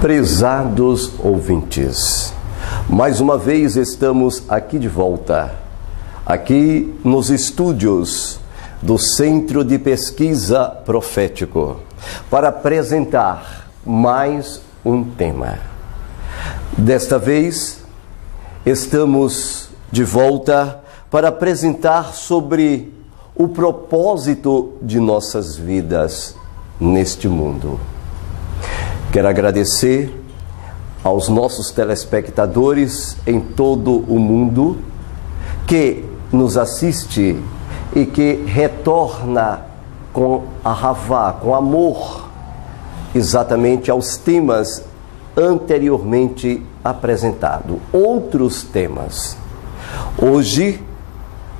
Prezados ouvintes, mais uma vez estamos aqui de volta, aqui nos estúdios do Centro de Pesquisa Profético, para apresentar mais um tema. Desta vez, estamos de volta para apresentar sobre o propósito de nossas vidas neste mundo. Quero agradecer aos nossos telespectadores em todo o mundo que nos assiste e que retorna com ahavá, com amor, exatamente aos temas anteriormente apresentados, outros temas. Hoje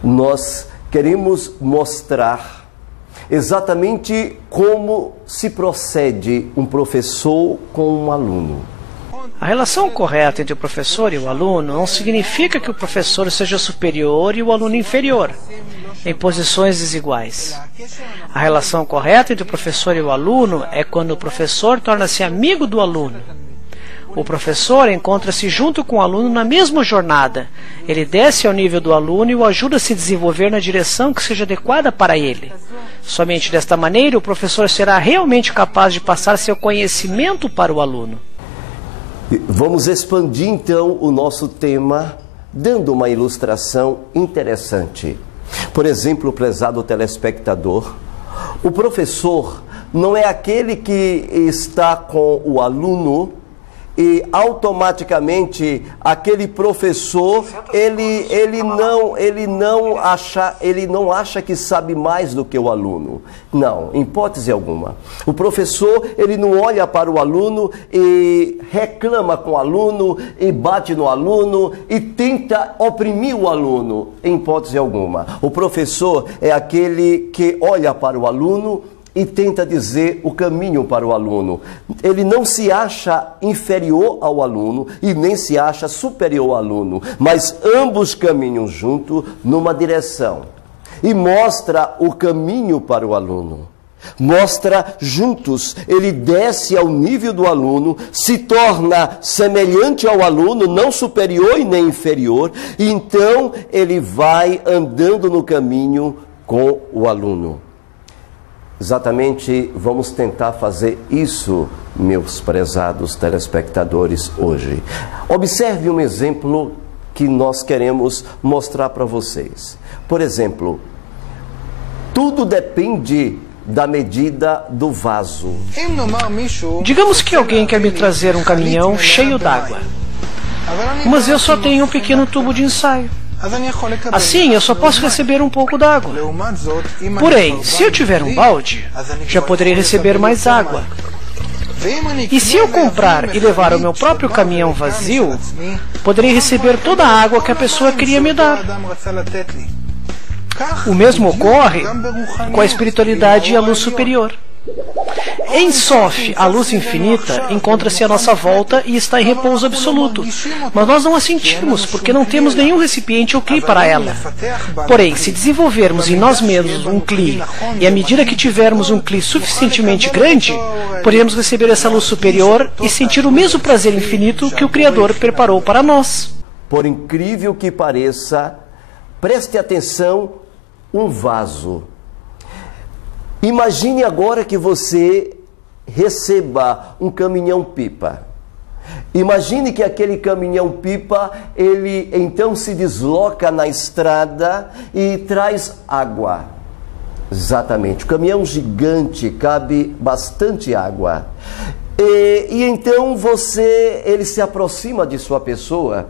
nós queremos mostrar exatamente como se procede um professor com um aluno. A relação correta entre o professor e o aluno não significa que o professor seja superior e o aluno inferior, em posições desiguais. A relação correta entre o professor e o aluno é quando o professor torna-se amigo do aluno. O professor encontra-se junto com o aluno na mesma jornada. Ele desce ao nível do aluno e o ajuda a se desenvolver na direção que seja adequada para ele. Somente desta maneira o professor será realmente capaz de passar seu conhecimento para o aluno. Vamos expandir então o nosso tema, dando uma ilustração interessante. Por exemplo, prezado telespectador, o professor não é aquele que está com o aluno e automaticamente aquele professor ele não acha que sabe mais do que o aluno. Não, em hipótese alguma. O professor ele não olha para o aluno e reclama com o aluno e bate no aluno e tenta oprimir o aluno, em hipótese alguma. O professor é aquele que olha para o aluno e tenta dizer o caminho para o aluno. Ele não se acha inferior ao aluno e nem se acha superior ao aluno, mas ambos caminham juntos numa direção. E mostra o caminho para o aluno. Mostra juntos, ele desce ao nível do aluno, se torna semelhante ao aluno, não superior e nem inferior, e então ele vai andando no caminho com o aluno. Exatamente, vamos tentar fazer isso, meus prezados telespectadores, hoje. Observe um exemplo que nós queremos mostrar para vocês. Por exemplo, tudo depende da medida do vaso. Digamos que alguém quer me trazer um caminhão cheio d'água, mas eu só tenho um pequeno tubo de ensaio. Assim, eu só posso receber um pouco d'água. Porém, se eu tiver um balde, já poderei receber mais água. E se eu comprar e levar o meu próprio caminhão vazio, poderei receber toda a água que a pessoa queria me dar. O mesmo ocorre com a espiritualidade e a luz superior. Em Sof, a luz infinita, encontra-se à nossa volta e está em repouso absoluto. Mas nós não a sentimos, porque não temos nenhum recipiente ou cli para ela. Porém, se desenvolvermos em nós mesmos um cli, e à medida que tivermos um cli suficientemente grande, poderemos receber essa luz superior e sentir o mesmo prazer infinito que o Criador preparou para nós. Por incrível que pareça, preste atenção, um vaso. Imagine agora que você receba um caminhão-pipa. Imagine que aquele caminhão-pipa, ele então se desloca na estrada e traz água. Exatamente, o caminhão gigante, cabe bastante água. E então ele se aproxima de sua pessoa.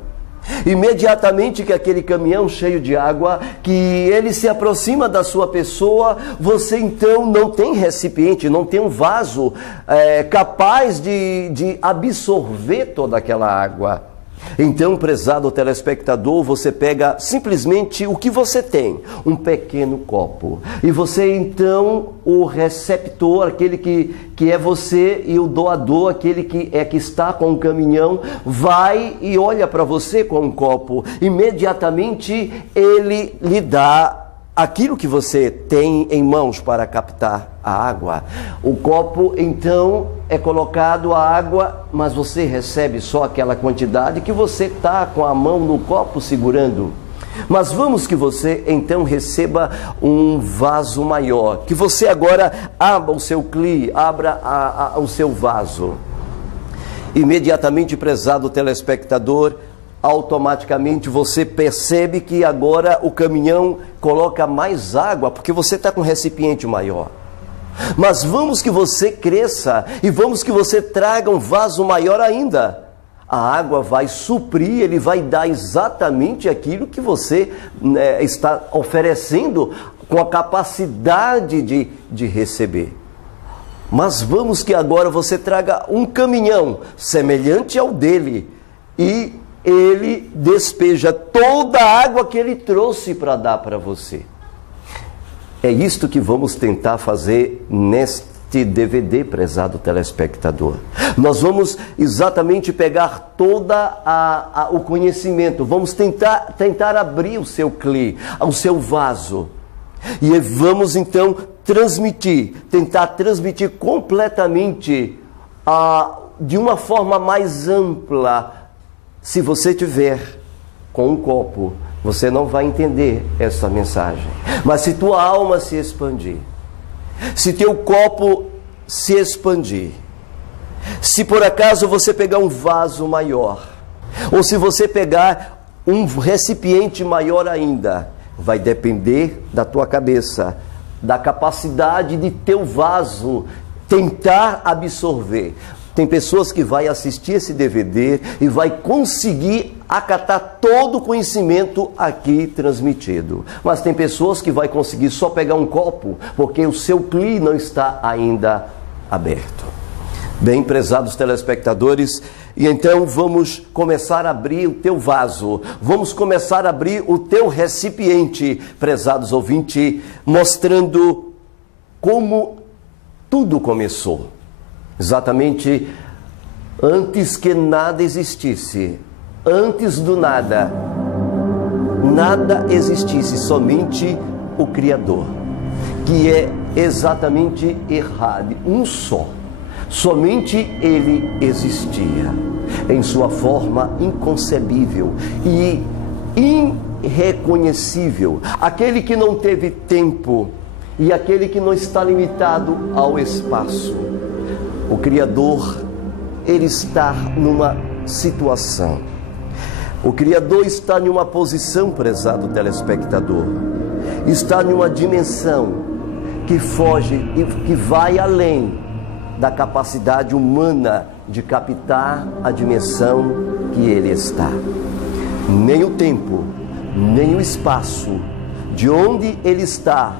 Imediatamente que aquele caminhão cheio de água, que ele se aproxima da sua pessoa, você então não tem recipiente, não tem um vaso capaz de absorver toda aquela água. Então, prezado telespectador, você pega simplesmente o que você tem, um pequeno copo. E você então, o receptor, aquele que é você, e o doador, aquele que está com o caminhão, vai e olha para você com um copo. Imediatamente ele lhe dá aquilo que você tem em mãos para captar a água. O copo, então, é colocado a água, mas você recebe só aquela quantidade que você está com a mão no copo segurando. Mas vamos que você, então, receba um vaso maior. Que você agora abra o seu cli, abra o seu vaso. Imediatamente, prezado telespectador, automaticamente você percebe que agora o caminhão coloca mais água, porque você está com um recipiente maior. Mas vamos que você cresça e vamos que você traga um vaso maior ainda. A água vai suprir, ele vai dar exatamente aquilo que você está oferecendo com a capacidade de receber. Mas vamos que agora você traga um caminhão semelhante ao dele e ele despeja toda a água que ele trouxe para dar para você. É isto que vamos tentar fazer neste DVD, prezado telespectador. Nós vamos exatamente pegar o conhecimento, vamos tentar abrir o seu cli, o seu vaso. E vamos então tentar transmitir completamente, de uma forma mais ampla. Se você tiver com um copo, você não vai entender essa mensagem. Mas se tua alma se expandir, se teu copo se expandir, se por acaso você pegar um vaso maior, ou se você pegar um recipiente maior ainda, vai depender da tua cabeça, da capacidade de teu vaso tentar absorver. Tem pessoas que vai assistir esse DVD e vai conseguir acatar todo o conhecimento aqui transmitido. Mas tem pessoas que vai conseguir só pegar um copo, porque o seu cli não está ainda aberto. Bem, prezados telespectadores, e então vamos começar a abrir o teu vaso, vamos começar a abrir o teu recipiente, prezados ouvintes, mostrando como tudo começou. Exatamente antes que nada existisse, antes do nada, nada existisse, somente o Criador, que é exatamente errado, um só. Somente Ele existia, em sua forma inconcebível e irreconhecível, aquele que não teve tempo e aquele que não está limitado ao espaço. O Criador, Ele está numa situação. O Criador está em uma posição, prezado telespectador. Está em uma dimensão que foge e que vai além da capacidade humana de captar a dimensão que Ele está. Nem o tempo, nem o espaço, de onde Ele está,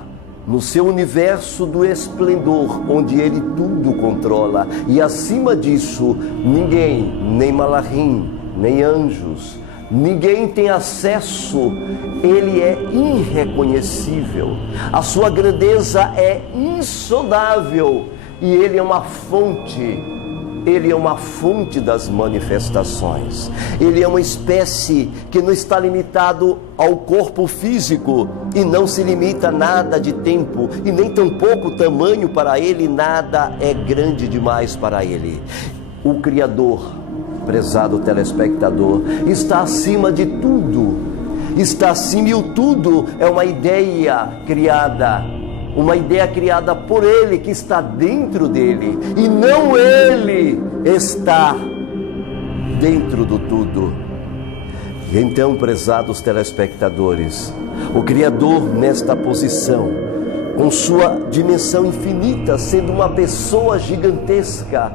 no seu universo do esplendor, onde Ele tudo controla. E acima disso, ninguém, nem Malahim, nem anjos, ninguém tem acesso. Ele é irreconhecível. A sua grandeza é insondável. E Ele é uma fonte. Ele é uma fonte das manifestações. Ele é uma espécie que não está limitado ao corpo físico e não se limita a nada de tempo e nem tampouco tamanho para Ele, nada é grande demais para Ele. O Criador, prezado telespectador, está acima de tudo. Está acima, e o tudo é uma ideia criada. Uma ideia criada por Ele, que está dentro dele, e não Ele está dentro do tudo. E então, prezados telespectadores, o Criador nesta posição, com sua dimensão infinita, sendo uma pessoa gigantesca,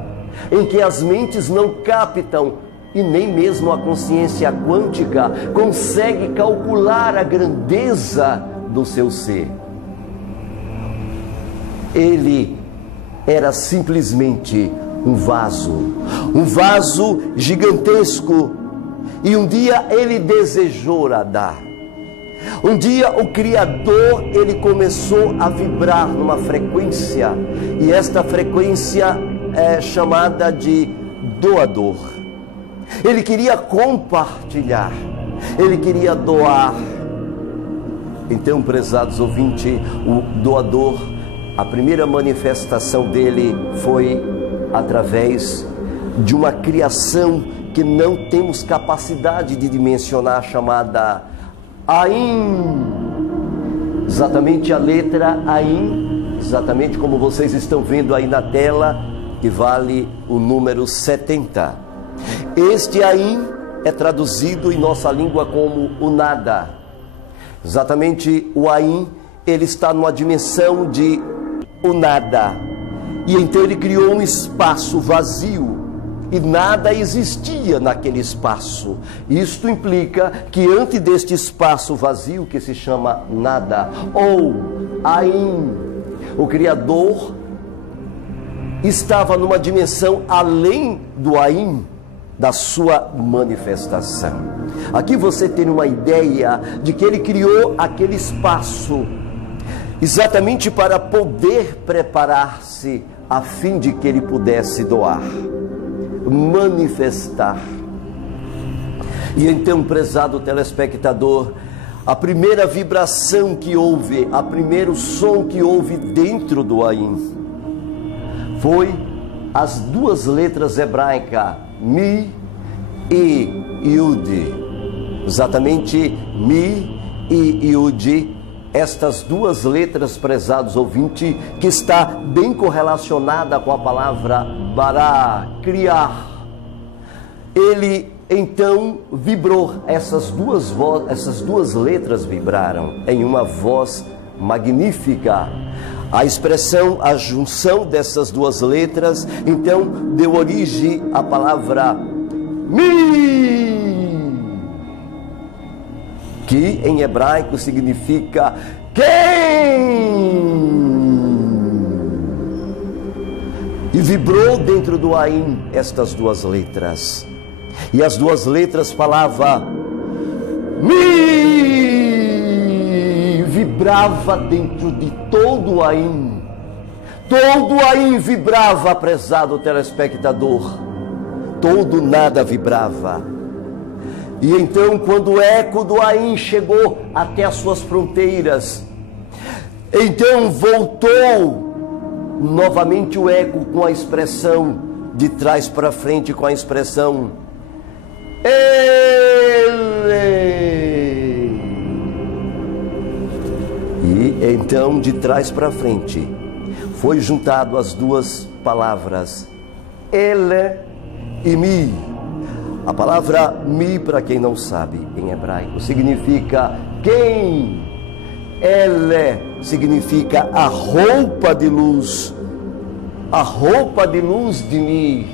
em que as mentes não captam e nem mesmo a consciência quântica consegue calcular a grandeza do seu ser. Ele era simplesmente um vaso gigantesco, e um dia ele desejou nadar. Um dia o Criador, ele começou a vibrar numa frequência, e esta frequência é chamada de doador. Ele queria compartilhar, ele queria doar. Então, prezados ouvintes, o doador, a primeira manifestação dele foi através de uma criação que não temos capacidade de dimensionar, chamada Ain. Exatamente a letra Ain, exatamente como vocês estão vendo aí na tela, que vale o número 70. Este Ain é traduzido em nossa língua como o nada. Exatamente, o Ain, ele está numa dimensão de o nada. E então ele criou um espaço vazio, e nada existia naquele espaço. Isto implica que antes deste espaço vazio, que se chama nada, ou Ain, o Criador estava numa dimensão além do Ain, da sua manifestação. Aqui você tem uma ideia de que ele criou aquele espaço exatamente para poder preparar-se a fim de que ele pudesse doar, manifestar. E então, prezado telespectador, a primeira vibração que houve, a primeiro som que houve dentro do Ain foi as duas letras hebraicas Mi e Yud. Exatamente, Mi e Yud, estas duas letras, prezados ouvintes, que está bem correlacionada com a palavra Bará, criar. Ele então vibrou, essas duas letras vibraram em uma voz magnífica. A expressão, a junção dessas duas letras, então deu origem à palavra Mi, que em hebraico significa quem. E vibrou dentro do Ain estas duas letras. E as duas letras falavam Mi, vibrava dentro de todo o Ain. Todo o Ain vibrava, prezado telespectador. Todo nada vibrava. E então, quando o eco do Ain chegou até as suas fronteiras, então voltou novamente o eco com a expressão de trás para frente, com a expressão Ele. E então, de trás para frente, foi juntado as duas palavras Ele e Mi. A palavra Mi, para quem não sabe, em hebraico, significa quem. Ele significa a roupa de luz. A roupa de luz de Mi.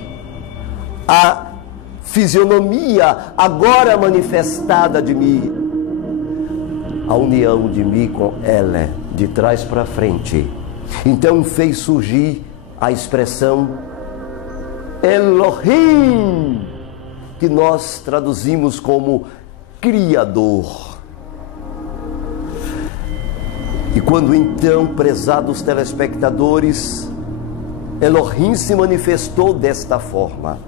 A fisionomia agora manifestada de Mi. A união de Mi com Ele, de trás para frente. Então fez surgir a expressão Elohim, que nós traduzimos como Criador. E quando então, prezados telespectadores, Elohim se manifestou desta forma,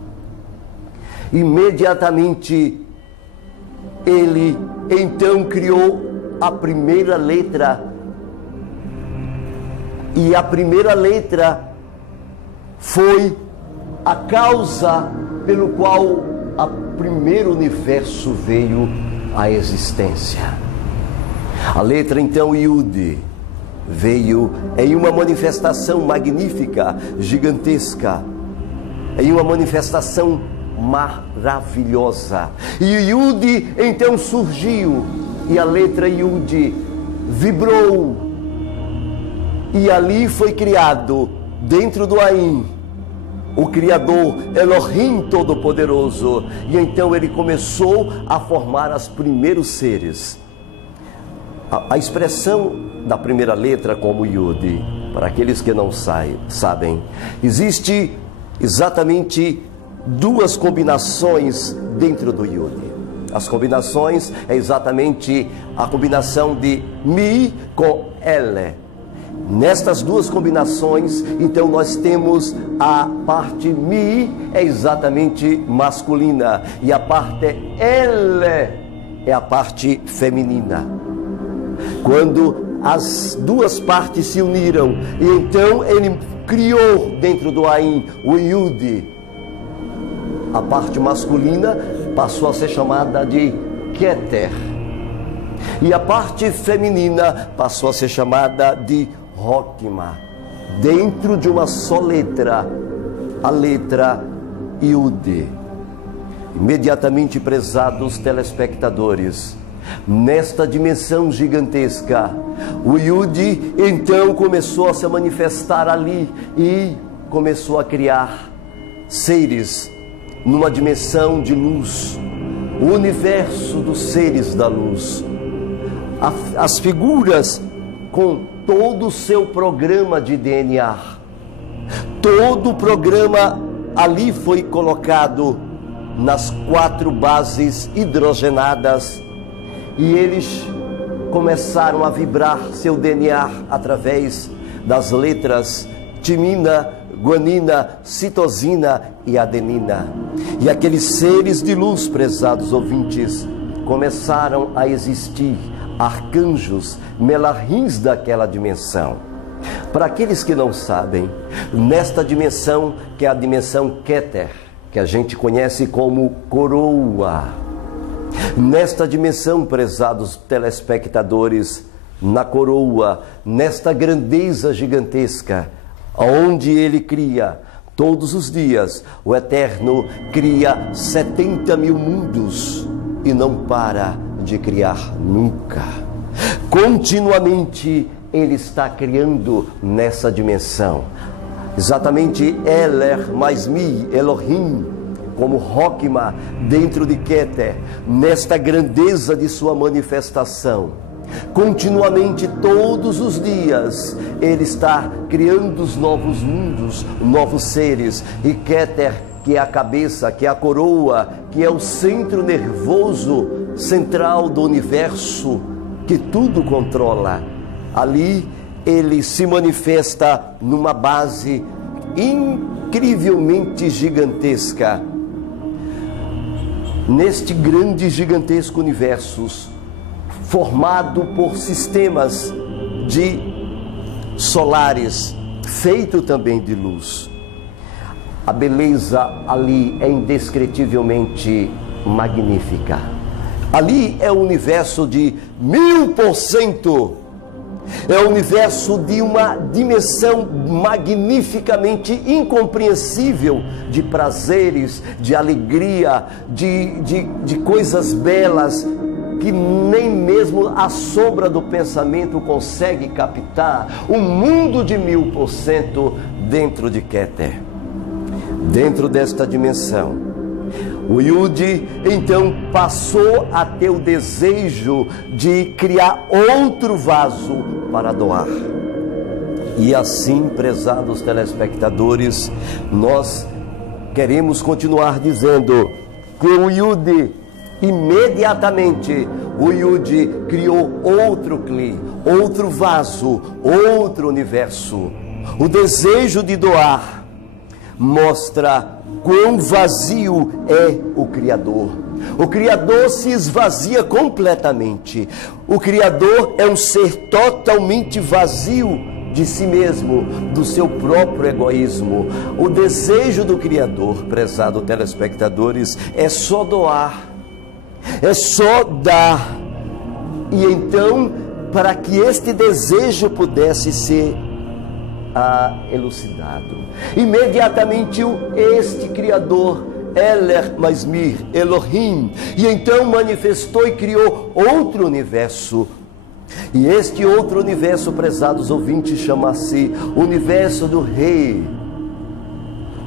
imediatamente ele então criou a primeira letra. E a primeira letra foi a causa pelo qual o primeiro universo veio à existência. A letra então Yud veio em uma manifestação magnífica, gigantesca, em uma manifestação maravilhosa. E Yud então surgiu, e a letra Yud vibrou, e ali foi criado, dentro do Ain, o Criador, Elohim Todo-Poderoso. E então ele começou a formar os primeiros seres. A expressão da primeira letra como Yud, para aqueles que não sabem, existe exatamente duas combinações dentro do Yud. As combinações é exatamente a combinação de Mi com Ele. Nestas duas combinações, então nós temos a parte Mi é exatamente masculina e a parte Ele é a parte feminina. Quando as duas partes se uniram, e então ele criou dentro do Ain o Yud, a parte masculina passou a ser chamada de Keter e a parte feminina passou a ser chamada de Hokmah, dentro de uma só letra, a letra Yud. Imediatamente, prezados telespectadores, nesta dimensão gigantesca, o Yud então começou a se manifestar ali e começou a criar seres numa dimensão de luz, o universo dos seres da luz, as figuras com todo o seu programa de DNA, todo o programa ali foi colocado nas 4 bases hidrogenadas, e eles começaram a vibrar seu DNA através das letras timina, guanina, citosina e adenina. E aqueles seres de luz, prezados ouvintes, começaram a existir, arcanjos, melahins daquela dimensão. Para aqueles que não sabem, nesta dimensão, que é a dimensão Keter, que a gente conhece como coroa, nesta dimensão, prezados telespectadores, na coroa, nesta grandeza gigantesca, onde ele cria todos os dias, o Eterno cria 70 mil mundos e não para de criar nunca. Continuamente ele está criando nessa dimensão. Exatamente Eler mais Mi, Elohim, como Hokmah dentro de Keter, nesta grandeza de sua manifestação. Continuamente, todos os dias, ele está criando os novos mundos, novos seres. E Keter, que é a cabeça, que é a coroa, que é o centro nervoso central do universo, que tudo controla. Ali, ele se manifesta numa base incrivelmente gigantesca. Neste grande e gigantesco universo, formado por sistemas de solares, feito também de luz. A beleza ali é indescritivelmente magnífica. Ali é o universo de 1000%. É o universo de uma dimensão magnificamente incompreensível de prazeres, de alegria, de coisas belas, que nem mesmo a sombra do pensamento consegue captar. Um mundo de 1000% dentro de Keter. Dentro desta dimensão, o Yud então passou a ter o desejo de criar outro vaso para doar. E assim, prezados telespectadores, nós queremos continuar dizendo que o Yud, imediatamente, o Yud criou outro Kli, outro vaso, outro universo. O desejo de doar mostra quão vazio é o Criador. O Criador se esvazia completamente. O Criador é um ser totalmente vazio de si mesmo, do seu próprio egoísmo. O desejo do Criador, prezado telespectadores, é só doar, é só dar. E então, para que este desejo pudesse ser elucidado, imediatamente este Criador Eler Masmir Elohim, e então manifestou e criou outro universo. E este outro universo, prezados ouvintes, chama-se universo do Rei,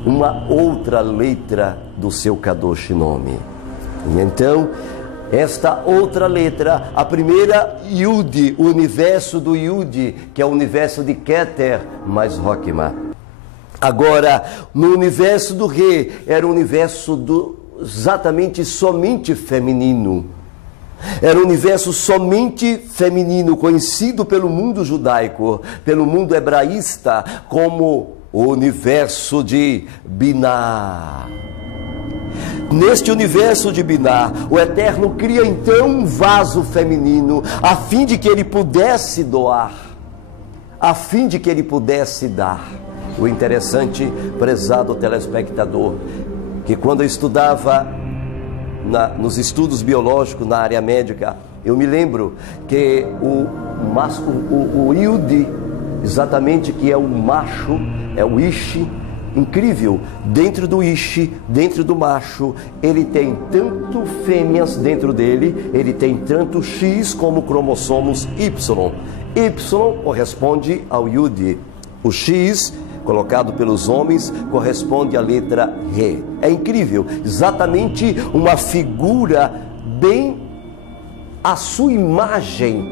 uma outra letra do seu Kadosh nome. E então, esta outra letra, a primeira Yud, o universo do Yud, que é o universo de Keter mais Rokma. Agora, no universo do Rei, era o universo exatamente somente feminino. Era um universo somente feminino, conhecido pelo mundo judaico, pelo mundo hebraísta, como o universo de Binah. Neste universo de Binah, o Eterno cria então um vaso feminino, a fim de que ele pudesse doar, a fim de que ele pudesse dar. O interessante, prezado telespectador, que quando eu estudava nos estudos biológicos na área médica, eu me lembro que o Yud, exatamente, que é o macho, é o Ishi, incrível, dentro do Ishi, dentro do macho, ele tem tanto fêmeas dentro dele, ele tem tanto X como cromossomos Y. Y corresponde ao Yud, o X colocado pelos homens corresponde à letra Re. É incrível, exatamente uma figura bem à sua imagem.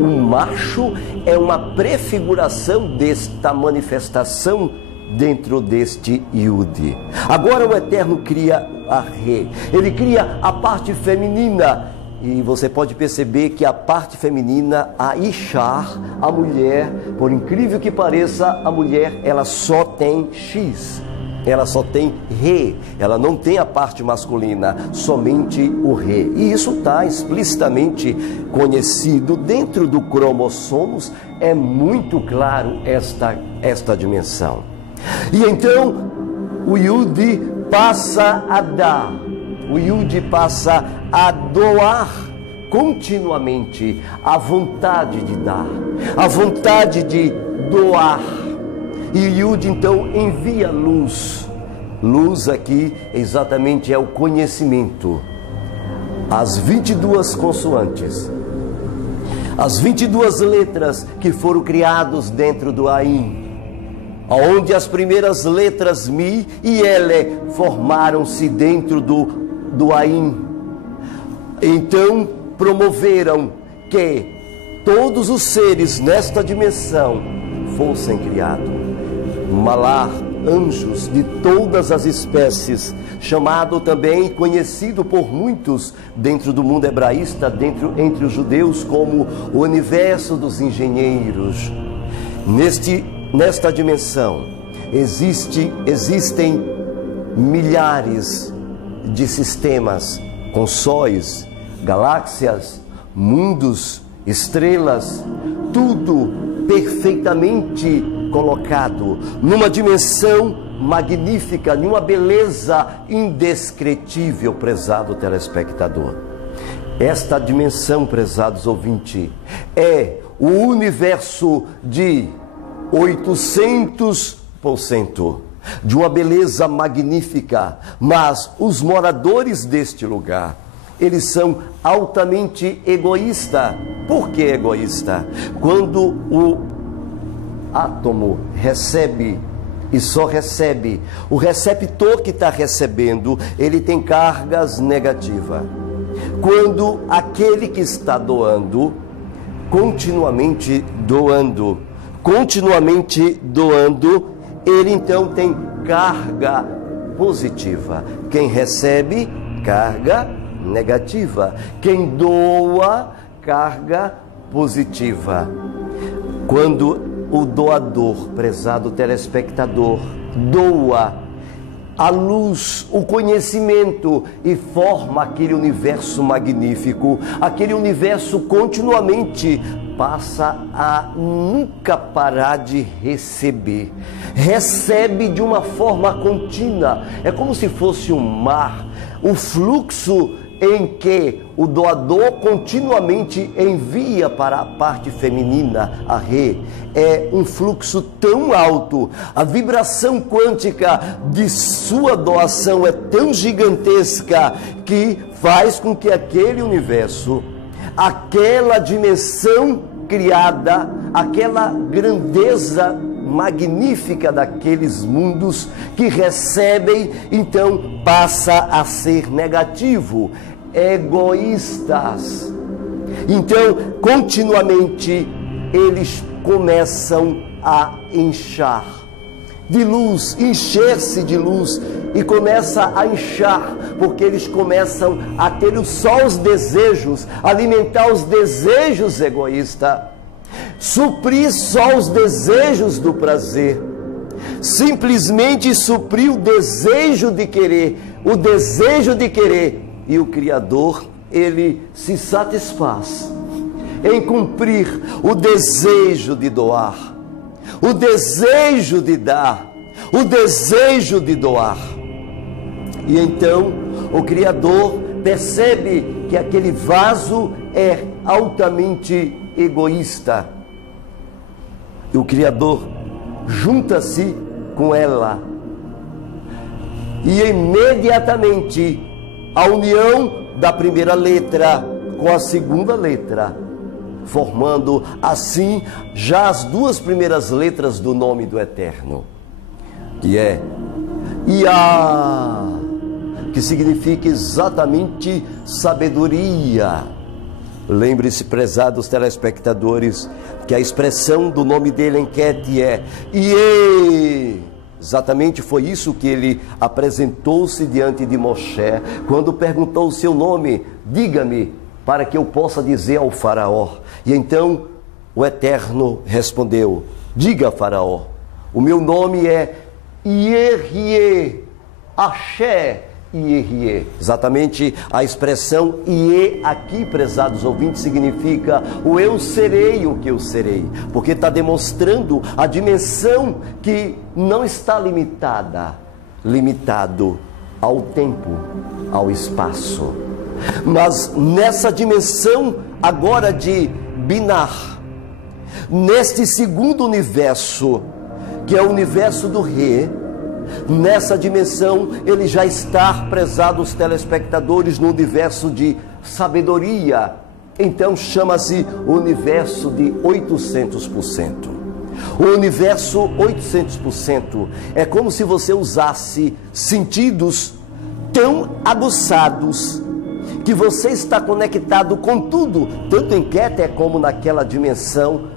O macho é uma prefiguração desta manifestação dentro deste Yud. Agora o Eterno cria a Re, ele cria a parte feminina. E você pode perceber que a parte feminina, a Ishar, a mulher, por incrível que pareça, a mulher, ela só tem X, ela só tem Re, ela não tem a parte masculina, somente o Re. E isso está explicitamente conhecido dentro do cromossomos, é muito claro esta dimensão. E então, o Yud passa a dar, o Yud passa a doar continuamente a vontade de dar, a vontade de doar. E Yud então envia luz. Luz aqui exatamente é o conhecimento. As 22 consoantes, as 22 letras que foram criadas dentro do Ain, onde as primeiras letras Mi e Ele formaram-se dentro do Ain. Então promoveram que todos os seres nesta dimensão fossem criados. Malar, anjos de todas as espécies, chamado também, conhecido por muitos dentro do mundo hebraísta, entre os judeus, como o universo dos engenheiros. Nesta dimensão existem milhares de sistemas com sóis, galáxias, mundos, estrelas, tudo perfeitamente colocado numa dimensão magnífica, numa beleza indescritível, prezado telespectador. Esta dimensão, prezados ouvintes, é o universo de 800%, de uma beleza magnífica, mas os moradores deste lugar, eles são altamente egoístas. Por que egoísta? Quando o átomo recebe e só recebe, o receptor que está recebendo, ele tem cargas negativas. Quando aquele que está doando, continuamente doando, ele então tem carga positiva. Quem recebe, carga negativa. Quem doa, carga positiva. Quando o doador, prezado telespectador, doa a luz, o conhecimento e forma aquele universo magnífico, aquele universo continuamente passa a nunca parar de receber. Recebe de uma forma contínua. É como se fosse um mar. O fluxo em que o doador continuamente envia para a parte feminina, a Rê, é um fluxo tão alto, a vibração quântica de sua doação é tão gigantesca que faz com que aquele universo, aquela dimensão criada, aquela grandeza magnífica daqueles mundos que recebem, então passa a ser negativo, egoístas. Então, continuamente, eles começam a inchar de luz, encher-se de luz, e começa a inchar, porque eles começam a ter só os desejos, alimentar os desejos egoístas, suprir só os desejos do prazer, simplesmente suprir o desejo de querer, e o Criador, ele se satisfaz em cumprir o desejo de doar, o desejo de dar, o desejo de doar. E então o Criador percebe que aquele vaso é altamente egoísta, e o Criador junta-se com ela, e imediatamente a união da primeira letra com a segunda letra, formando assim já as duas primeiras letras do nome do Eterno, que é Iá, que significa exatamente sabedoria. Lembre-se, prezados telespectadores, que a expressão do nome dele em Ket é Iê. Exatamente foi isso que ele apresentou-se diante de Moshe, quando perguntou o seu nome: diga-me, para que eu possa dizer ao faraó. E então o Eterno respondeu: diga, faraó, o meu nome é Yehie, Axé Yehie. Exatamente a expressão Iê aqui, prezados ouvintes, significa o eu serei o que eu serei, porque está demonstrando a dimensão que não está limitado ao tempo, ao espaço, mas nessa dimensão agora de Binar, neste segundo universo, que é o universo do Rê, nessa dimensão ele já está, prezados telespectadores, no universo de sabedoria. Então chama-se o universo de 800%. O universo 800% é como se você usasse sentidos tão aguçados que você está conectado com tudo, tanto em Keter como naquela dimensão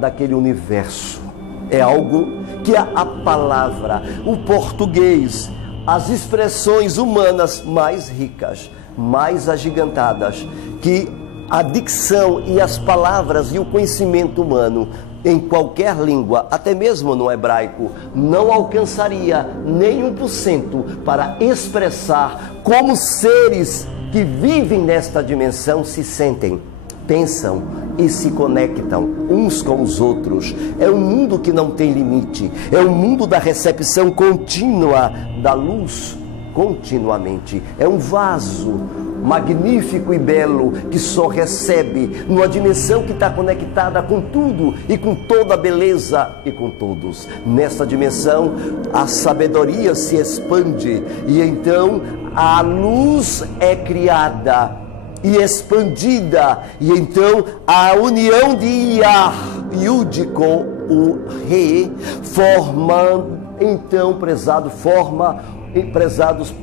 daquele universo. É algo que a palavra, o português, as expressões humanas mais ricas, mais agigantadas, que a dicção e as palavras e o conhecimento humano em qualquer língua, até mesmo no hebraico, não alcançaria nem 1% para expressar como seres que vivem nesta dimensão se sentem, pensam e se conectam uns com os outros. É um mundo que não tem limite, é um mundo da recepção contínua da luz, continuamente. É um vaso magnífico e belo que só recebe numa dimensão que está conectada com tudo e com toda a beleza e com todos. Nessa dimensão a sabedoria se expande e então a luz é criada e expandida, e então a união de Iar, Yud com o Rê, forma, então, prezados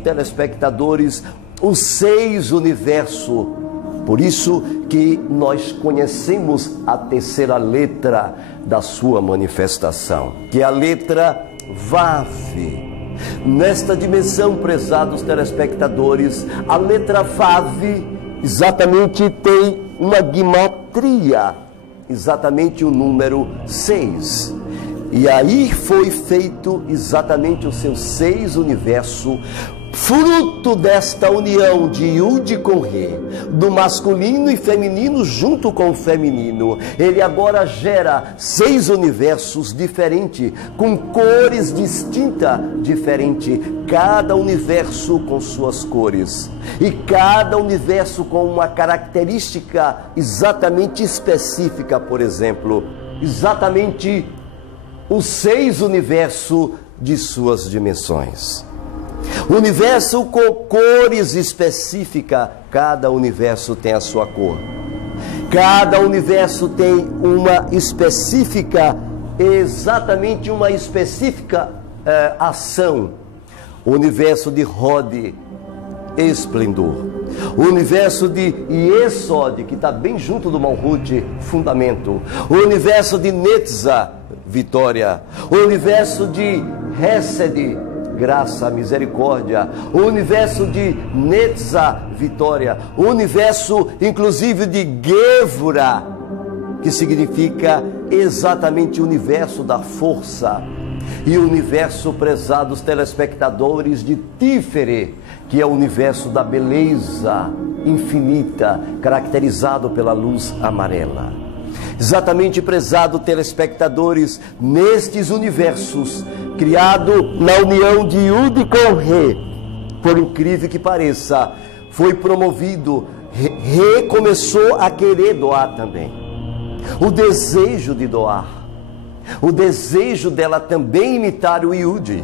telespectadores, os 6 universos. Por isso que nós conhecemos a terceira letra da sua manifestação, que é a letra Vav. Nesta dimensão, prezados telespectadores, a letra Vav exatamente tem uma guimatria, exatamente o número 6. E aí foi feito exatamente os seus 6 universos, fruto desta união de Yud com Re, do masculino e feminino junto com o feminino, ele agora gera 6 universos diferentes, com cores distintas, diferentes, cada universo com suas cores, e cada universo com uma característica exatamente específica. Por exemplo, exatamente os 6 universos de suas dimensões. Universo com cores específicas, cada universo tem a sua cor. Cada universo tem uma específica, exatamente uma específica ação. O universo de Hod, esplendor. O universo de Yesod, que está bem junto do Malhut, fundamento. O universo de Netzah, vitória. O universo de Hesed, graça, misericórdia. O universo de Netzah, vitória. O universo, inclusive, de Gevurah, que significa exatamente o universo da força. E o universo, prezados telespectadores, de Tiferet, que é o universo da beleza infinita, caracterizado pela luz amarela. Exatamente, prezados telespectadores, nestes universos, criado na união de Yud com Re, por incrível que pareça, foi promovido, Re começou a querer doar também. O desejo de doar, o desejo dela também imitar o Yud.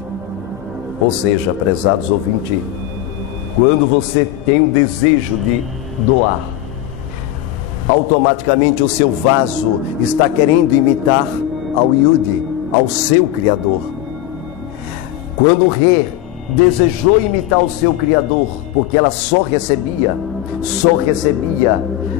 Ou seja, prezados ouvintes, quando você tem o desejo de doar, automaticamente o seu vaso está querendo imitar ao Yud, ao seu Criador. Quando o Re desejou imitar o seu Criador, porque ela só recebia,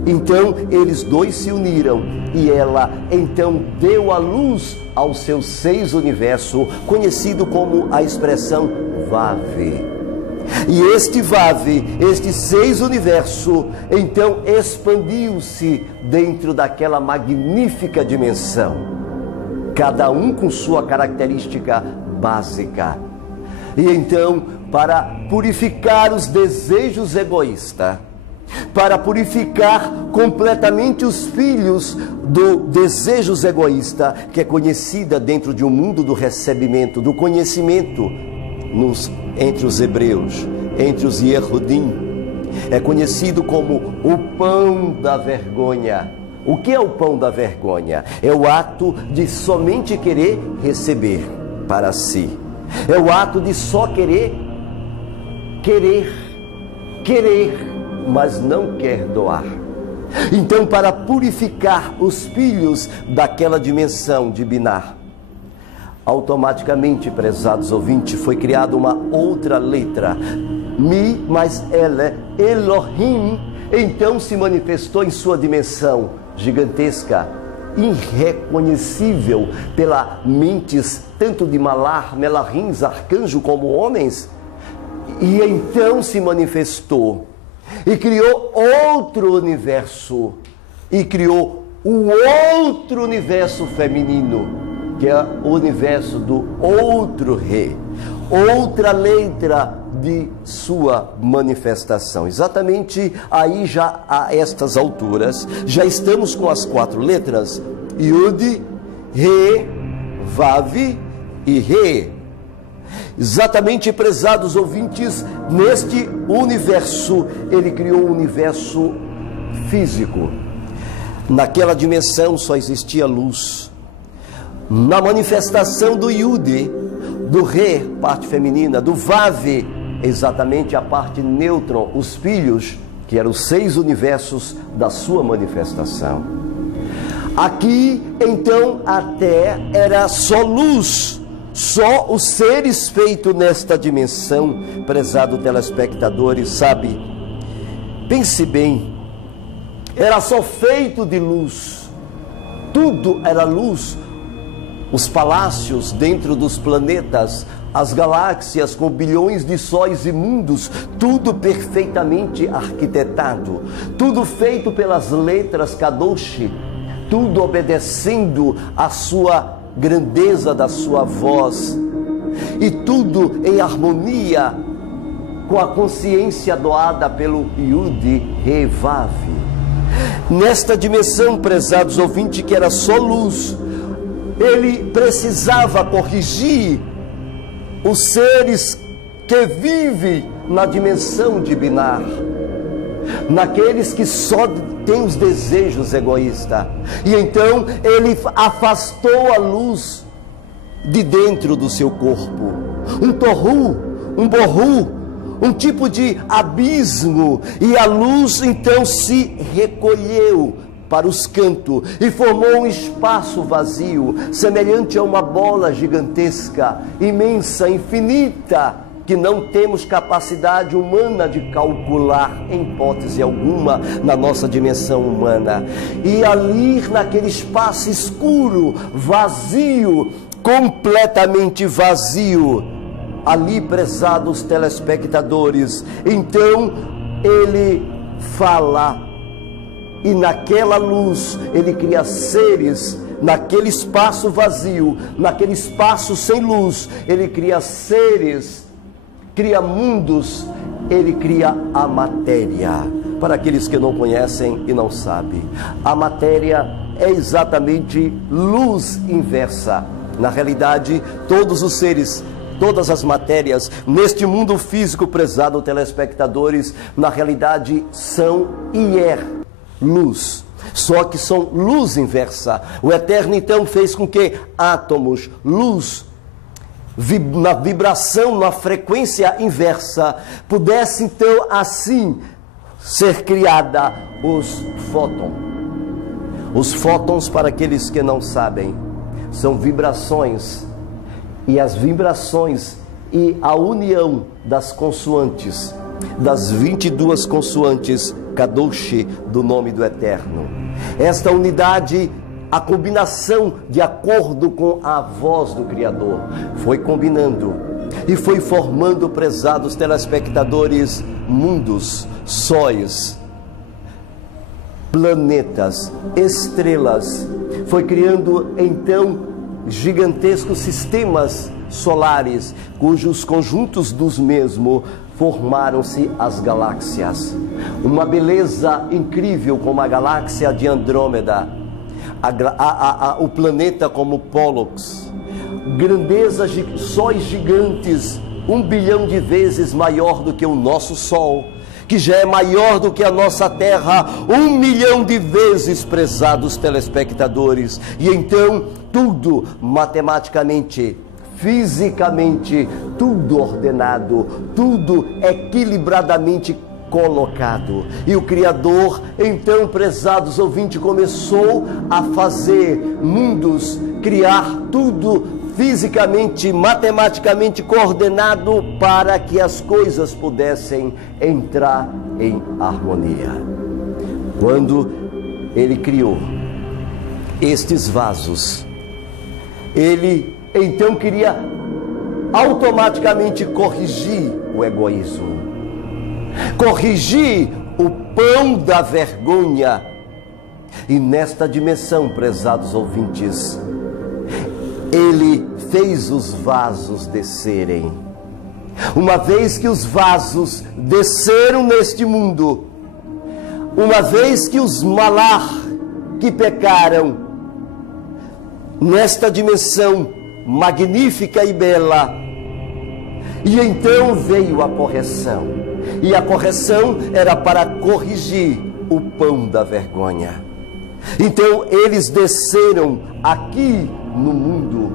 então eles dois se uniram e ela então deu a luz aos seus 6 universos, conhecido como a expressão Vav. E este Vav, estes 6 universos, então expandiu-se dentro daquela magnífica dimensão, cada um com sua característica básica. E então, para purificar os desejos egoístas, para purificar completamente os filhos do desejos egoísta, que é conhecida dentro de um mundo do recebimento, do conhecimento, entre os hebreus, entre os Yehudim, é conhecido como o pão da vergonha. O que é o pão da vergonha? É o ato de somente querer receber para si. É o ato de só querer, mas não quer doar. Então, para purificar os filhos daquela dimensão de Biná, automaticamente, prezados ouvintes, foi criada uma outra letra, Mi mais Ele, Elohim, então se manifestou em sua dimensão gigantesca, irreconhecível pela mentes tanto de Malar, Melahins, arcanjo como homens, e então se manifestou e criou outro universo, e criou o outro universo feminino, que é o universo do outro Re, outra letra de sua manifestação. Exatamente aí, já a estas alturas, já estamos com as 4 letras, Yud, Re, Vav e Re. Exatamente, prezados ouvintes, neste universo, ele criou um universo físico. Naquela dimensão só existia luz. Na manifestação do Yud, do Re, parte feminina, do Vav, exatamente a parte nêutron, os filhos, que eram os 6 universos da sua manifestação. Aqui, então, até era só luz, só os seres feitos nesta dimensão, prezado telespectadores, sabe? Pense bem, era só feito de luz, tudo era luz. Os palácios dentro dos planetas, as galáxias com bilhões de sóis e mundos, tudo perfeitamente arquitetado, tudo feito pelas letras Kadosh, tudo obedecendo à sua grandeza da sua voz, e tudo em harmonia com a consciência doada pelo Yud Revav. Nesta dimensão, prezados ouvintes, que era só luz, ele precisava corrigir os seres que vivem na dimensão de Binar, naqueles que só têm os desejos egoístas. E então ele afastou a luz de dentro do seu corpo, um torru, um borru, um tipo de abismo, e a luz então se recolheu para os cantos e formou um espaço vazio, semelhante a uma bola gigantesca, imensa, infinita, que não temos capacidade humana de calcular em hipótese alguma na nossa dimensão humana. E ali, naquele espaço escuro, vazio, completamente vazio, ali, prezados telespectadores, então ele fala, e naquela luz ele cria seres. Naquele espaço vazio, naquele espaço sem luz, ele cria seres, cria mundos, ele cria a matéria. Para aqueles que não conhecem e não sabem, a matéria é exatamente luz inversa. Na realidade, todos os seres, todas as matérias neste mundo físico, prezado telespectadores, na realidade são luz, só que são luz inversa. O Eterno então fez com que átomos, luz, na vibração, na frequência inversa, pudesse então assim ser criada os fótons. Os fótons, para aqueles que não sabem, são vibrações, e as vibrações e a união das consoantes, das 22 consoantes Kadosh do nome do Eterno. Esta unidade, a combinação de acordo com a voz do Criador, foi combinando e foi formando, prezados telespectadores, mundos, sóis, planetas, estrelas. Foi criando então gigantescos sistemas solares, cujos conjuntos dos mesmos formaram-se as galáxias. Uma beleza incrível como a galáxia de Andrômeda, o planeta como Pollux, grandezas de sóis gigantes, 1 bilhão de vezes maior do que o nosso Sol, que já é maior do que a nossa Terra, 1 milhão de vezes, prezados telespectadores. E então tudo matematicamente, fisicamente, tudo ordenado, tudo equilibradamente colocado. E o Criador, então, prezados ouvintes, começou a fazer mundos, criar tudo fisicamente, matematicamente coordenado para que as coisas pudessem entrar em harmonia. Quando ele criou estes vasos, ele então queria automaticamente corrigir o egoísmo, corrigir o pão da vergonha. E nesta dimensão, prezados ouvintes, ele fez os vasos descerem. Uma vez que os vasos desceram neste mundo, uma vez que os malar que pecaram nesta dimensão magnífica e bela, e então veio a correção. E a correção era para corrigir o pão da vergonha. Então eles desceram aqui no mundo,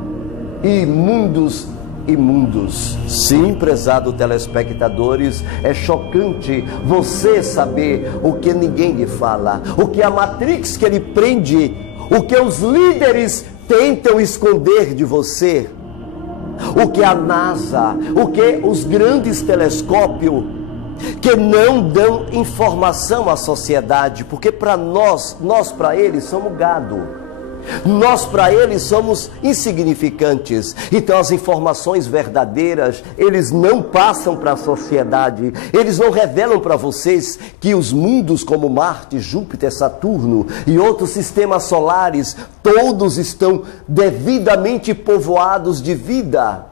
e mundos e mundos. Sim, prezado telespectadores, é chocante você saber o que ninguém lhe fala, o que a Matrix que ele prende, o que os líderes tentam esconder de você, o que a NASA, o que os grandes telescópios que não dão informação à sociedade, porque para nós para eles somos gado. Nós para eles somos insignificantes. Então as informações verdadeiras eles não passam para a sociedade. Eles não revelam para vocês que os mundos como Marte, Júpiter, Saturno e outros sistemas solares, todos estão devidamente povoados de vida.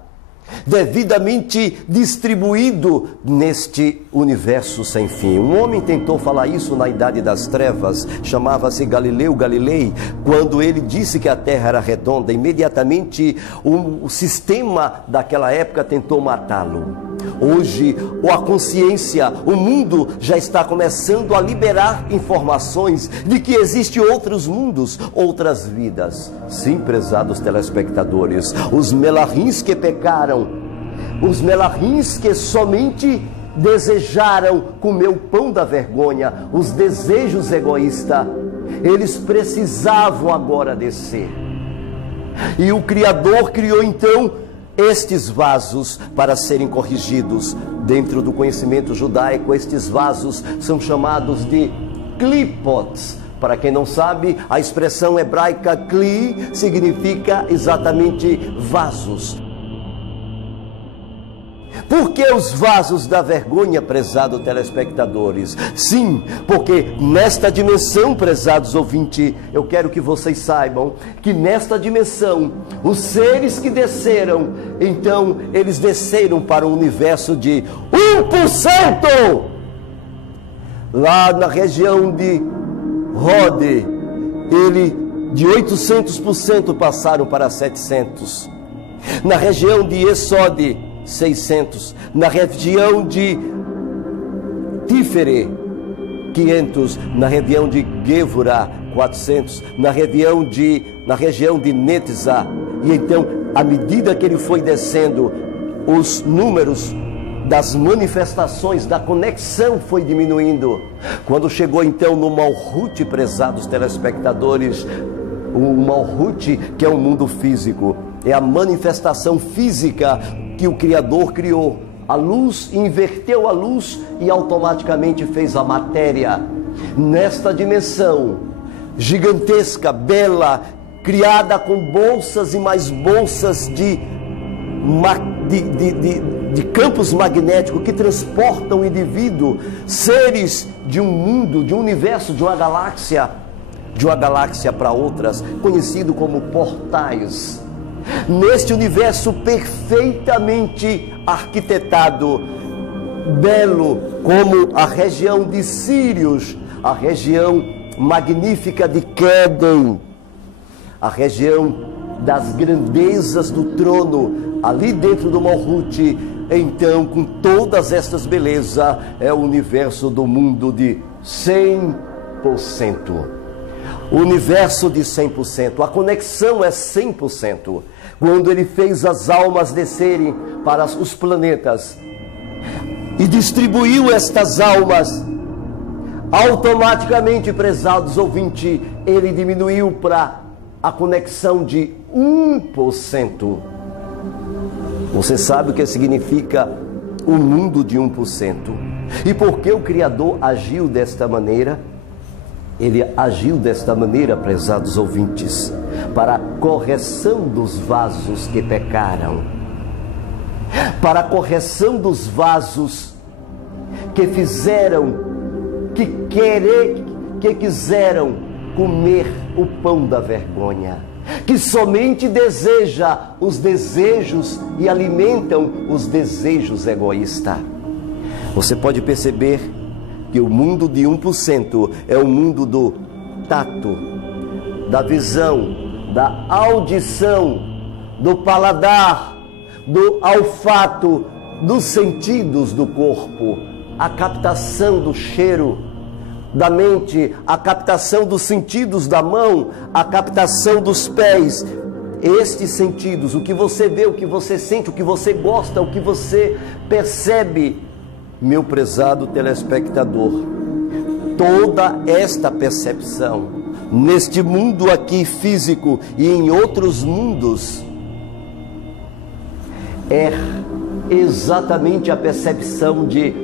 devidamente distribuído neste universo sem fim. Um homem tentou falar isso na Idade das Trevas, chamava-se Galileu Galilei, quando ele disse que a Terra era redonda. Imediatamente o sistema daquela época tentou matá-lo. Hoje, a consciência, o mundo já está começando a liberar informações de que existem outros mundos, outras vidas. Sim, prezados telespectadores, os melarrins que pecaram, os melarrins que somente desejaram comer o pão da vergonha, os desejos egoístas, eles precisavam agora descer. E o Criador criou então estes vasos para serem corrigidos. Dentro do conhecimento judaico, estes vasos são chamados de klipots. Para quem não sabe, a expressão hebraica kli significa exatamente vasos. Por que os vasos da vergonha, prezados telespectadores? Sim, porque nesta dimensão, prezados ouvintes, eu quero que vocês saibam que nesta dimensão, os seres que desceram, então eles desceram para um universo de 1%. Lá na região de Rode, de 800% passaram para 700%. Na região de Esode, 600, na região de Tifere, 500, na região de Gevurah, 400, na região de Netza. E então, à medida que ele foi descendo, os números das manifestações, da conexão foi diminuindo. Quando chegou então no Malhut, prezados telespectadores, o Malhut, que é um mundo físico, é a manifestação física que o Criador criou. A luz, inverteu a luz e automaticamente fez a matéria. Nesta dimensão gigantesca, bela, criada com bolsas e mais bolsas de campos magnéticos que transportam o indivíduo, seres de um mundo, de um universo, de uma galáxia para outras, conhecido como portais. Neste universo perfeitamente arquitetado, belo como a região de Sírios, a região magnífica de Quéden, a região das grandezas do trono, ali dentro do Malhut. Então, com todas estas belezas, é o universo do mundo de 100%. O universo de 100%, a conexão é 100%. Quando ele fez as almas descerem para os planetas e distribuiu estas almas, automaticamente, prezados ouvintes, ele diminuiu para a conexão de 1%. Você sabe o que significa o mundo de 1%? E por que o Criador agiu desta maneira? Ele agiu desta maneira, prezados ouvintes, para a correção dos vasos que pecaram, para a correção dos vasos que quiseram comer o pão da vergonha, que somente deseja os desejos e alimentam os desejos egoístas. Você pode perceber que o mundo de 1% é o mundo do tato, da visão, da audição, do paladar, do olfato, dos sentidos do corpo, a captação do cheiro da mente, a captação dos sentidos da mão, a captação dos pés. Estes sentidos, o que você vê, o que você sente, o que você gosta, o que você percebe, meu prezado telespectador, toda esta percepção, neste mundo aqui físico e em outros mundos, é exatamente a percepção de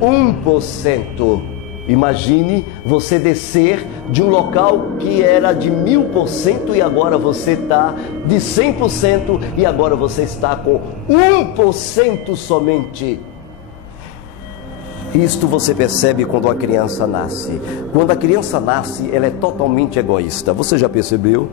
1%. Imagine você descer de um local que era de 1000% e agora você está de 100% e agora você está com 1% somente. Isto você percebe quando a criança nasce. Quando a criança nasce, ela é totalmente egoísta. Você já percebeu?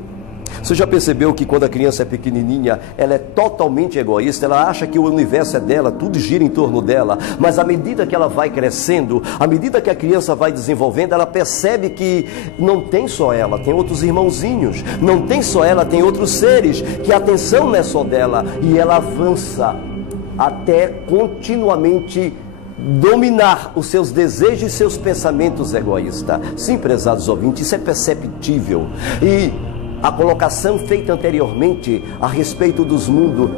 Você já percebeu que quando a criança é pequenininha, ela é totalmente egoísta, ela acha que o universo é dela, tudo gira em torno dela, mas à medida que ela vai crescendo, à medida que a criança vai desenvolvendo, ela percebe que não tem só ela, tem outros irmãozinhos, não tem só ela, tem outros seres, que a atenção não é só dela, e ela avança até continuamente dominar os seus desejos e seus pensamentos egoístas. Sim, prezados ouvintes, isso é perceptível. E a colocação feita anteriormente a respeito dos mundos,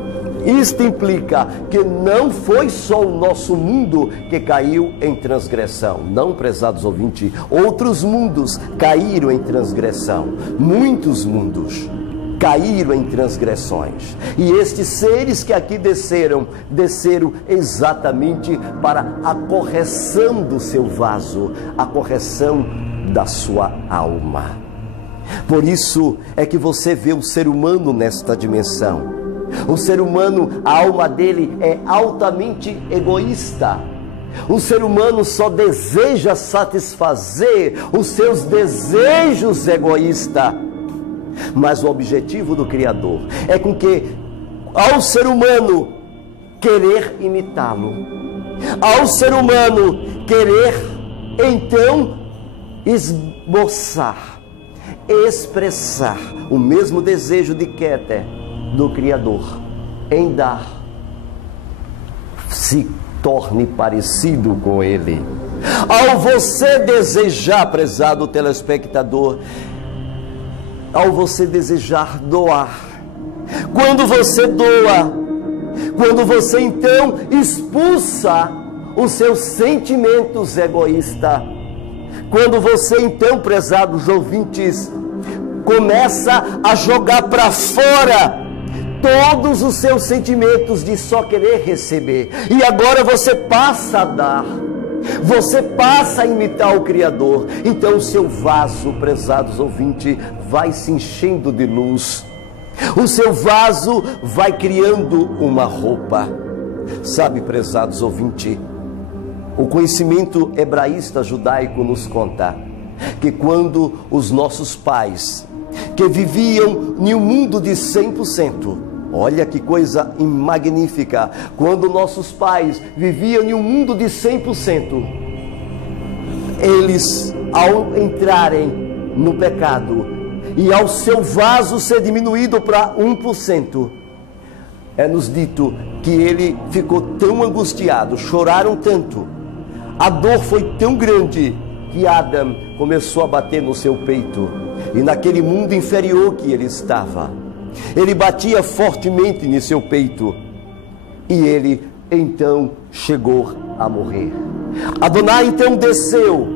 isto implica que não foi só o nosso mundo que caiu em transgressão. Não, prezados ouvintes, outros mundos caíram em transgressão. Muitos mundos caíram em transgressões. E estes seres que aqui desceram exatamente para a correção do seu vaso, a correção da sua alma. Por isso é que você vê o ser humano nesta dimensão. O ser humano, a alma dele é altamente egoísta. O ser humano só deseja satisfazer os seus desejos egoístas. Mas o objetivo do Criador é com que, ao ser humano querer imitá-lo, ao ser humano querer então esboçar, expressar o mesmo desejo de Keter do Criador em dar, se torne parecido com Ele. Ao você desejar, prezado telespectador, ao você desejar doar, quando você doa, quando você então expulsa os seus sentimentos egoístas, quando você então, prezados ouvintes, começa a jogar para fora todos os seus sentimentos de só querer receber, e agora você passa a dar, você passa a imitar o Criador, então o seu vaso, prezados ouvintes, vai se enchendo de luz, o seu vaso vai criando uma roupa. Sabe, prezados ouvintes, o conhecimento hebraísta judaico nos conta que quando os nossos pais, que viviam em um mundo de 100%, olha que coisa magnífica, quando nossos pais viviam em um mundo de 100%, eles, ao entrarem no pecado e ao seu vaso ser diminuído para 1%, é-nos dito que ele ficou tão angustiado, choraram tanto, a dor foi tão grande que Adão começou a bater no seu peito, e naquele mundo inferior que ele estava, ele batia fortemente em seu peito, e ele então chegou a morrer. Adonai então desceu.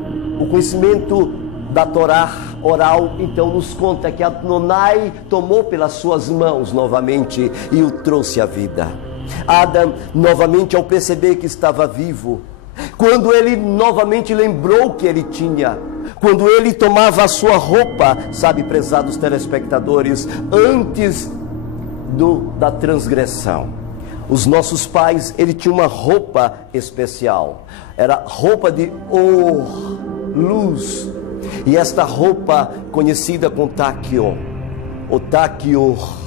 O conhecimento da Torá oral então nos conta que Adonai tomou pelas suas mãos novamente e o trouxe à vida. Adão novamente, ao perceber que estava vivo, quando ele novamente lembrou que ele tinha, quando ele tomava a sua roupa, sabe, prezados telespectadores, antes da transgressão, os nossos pais, ele tinha uma roupa especial, era roupa de luz, e esta roupa conhecida com taquion, o taquior,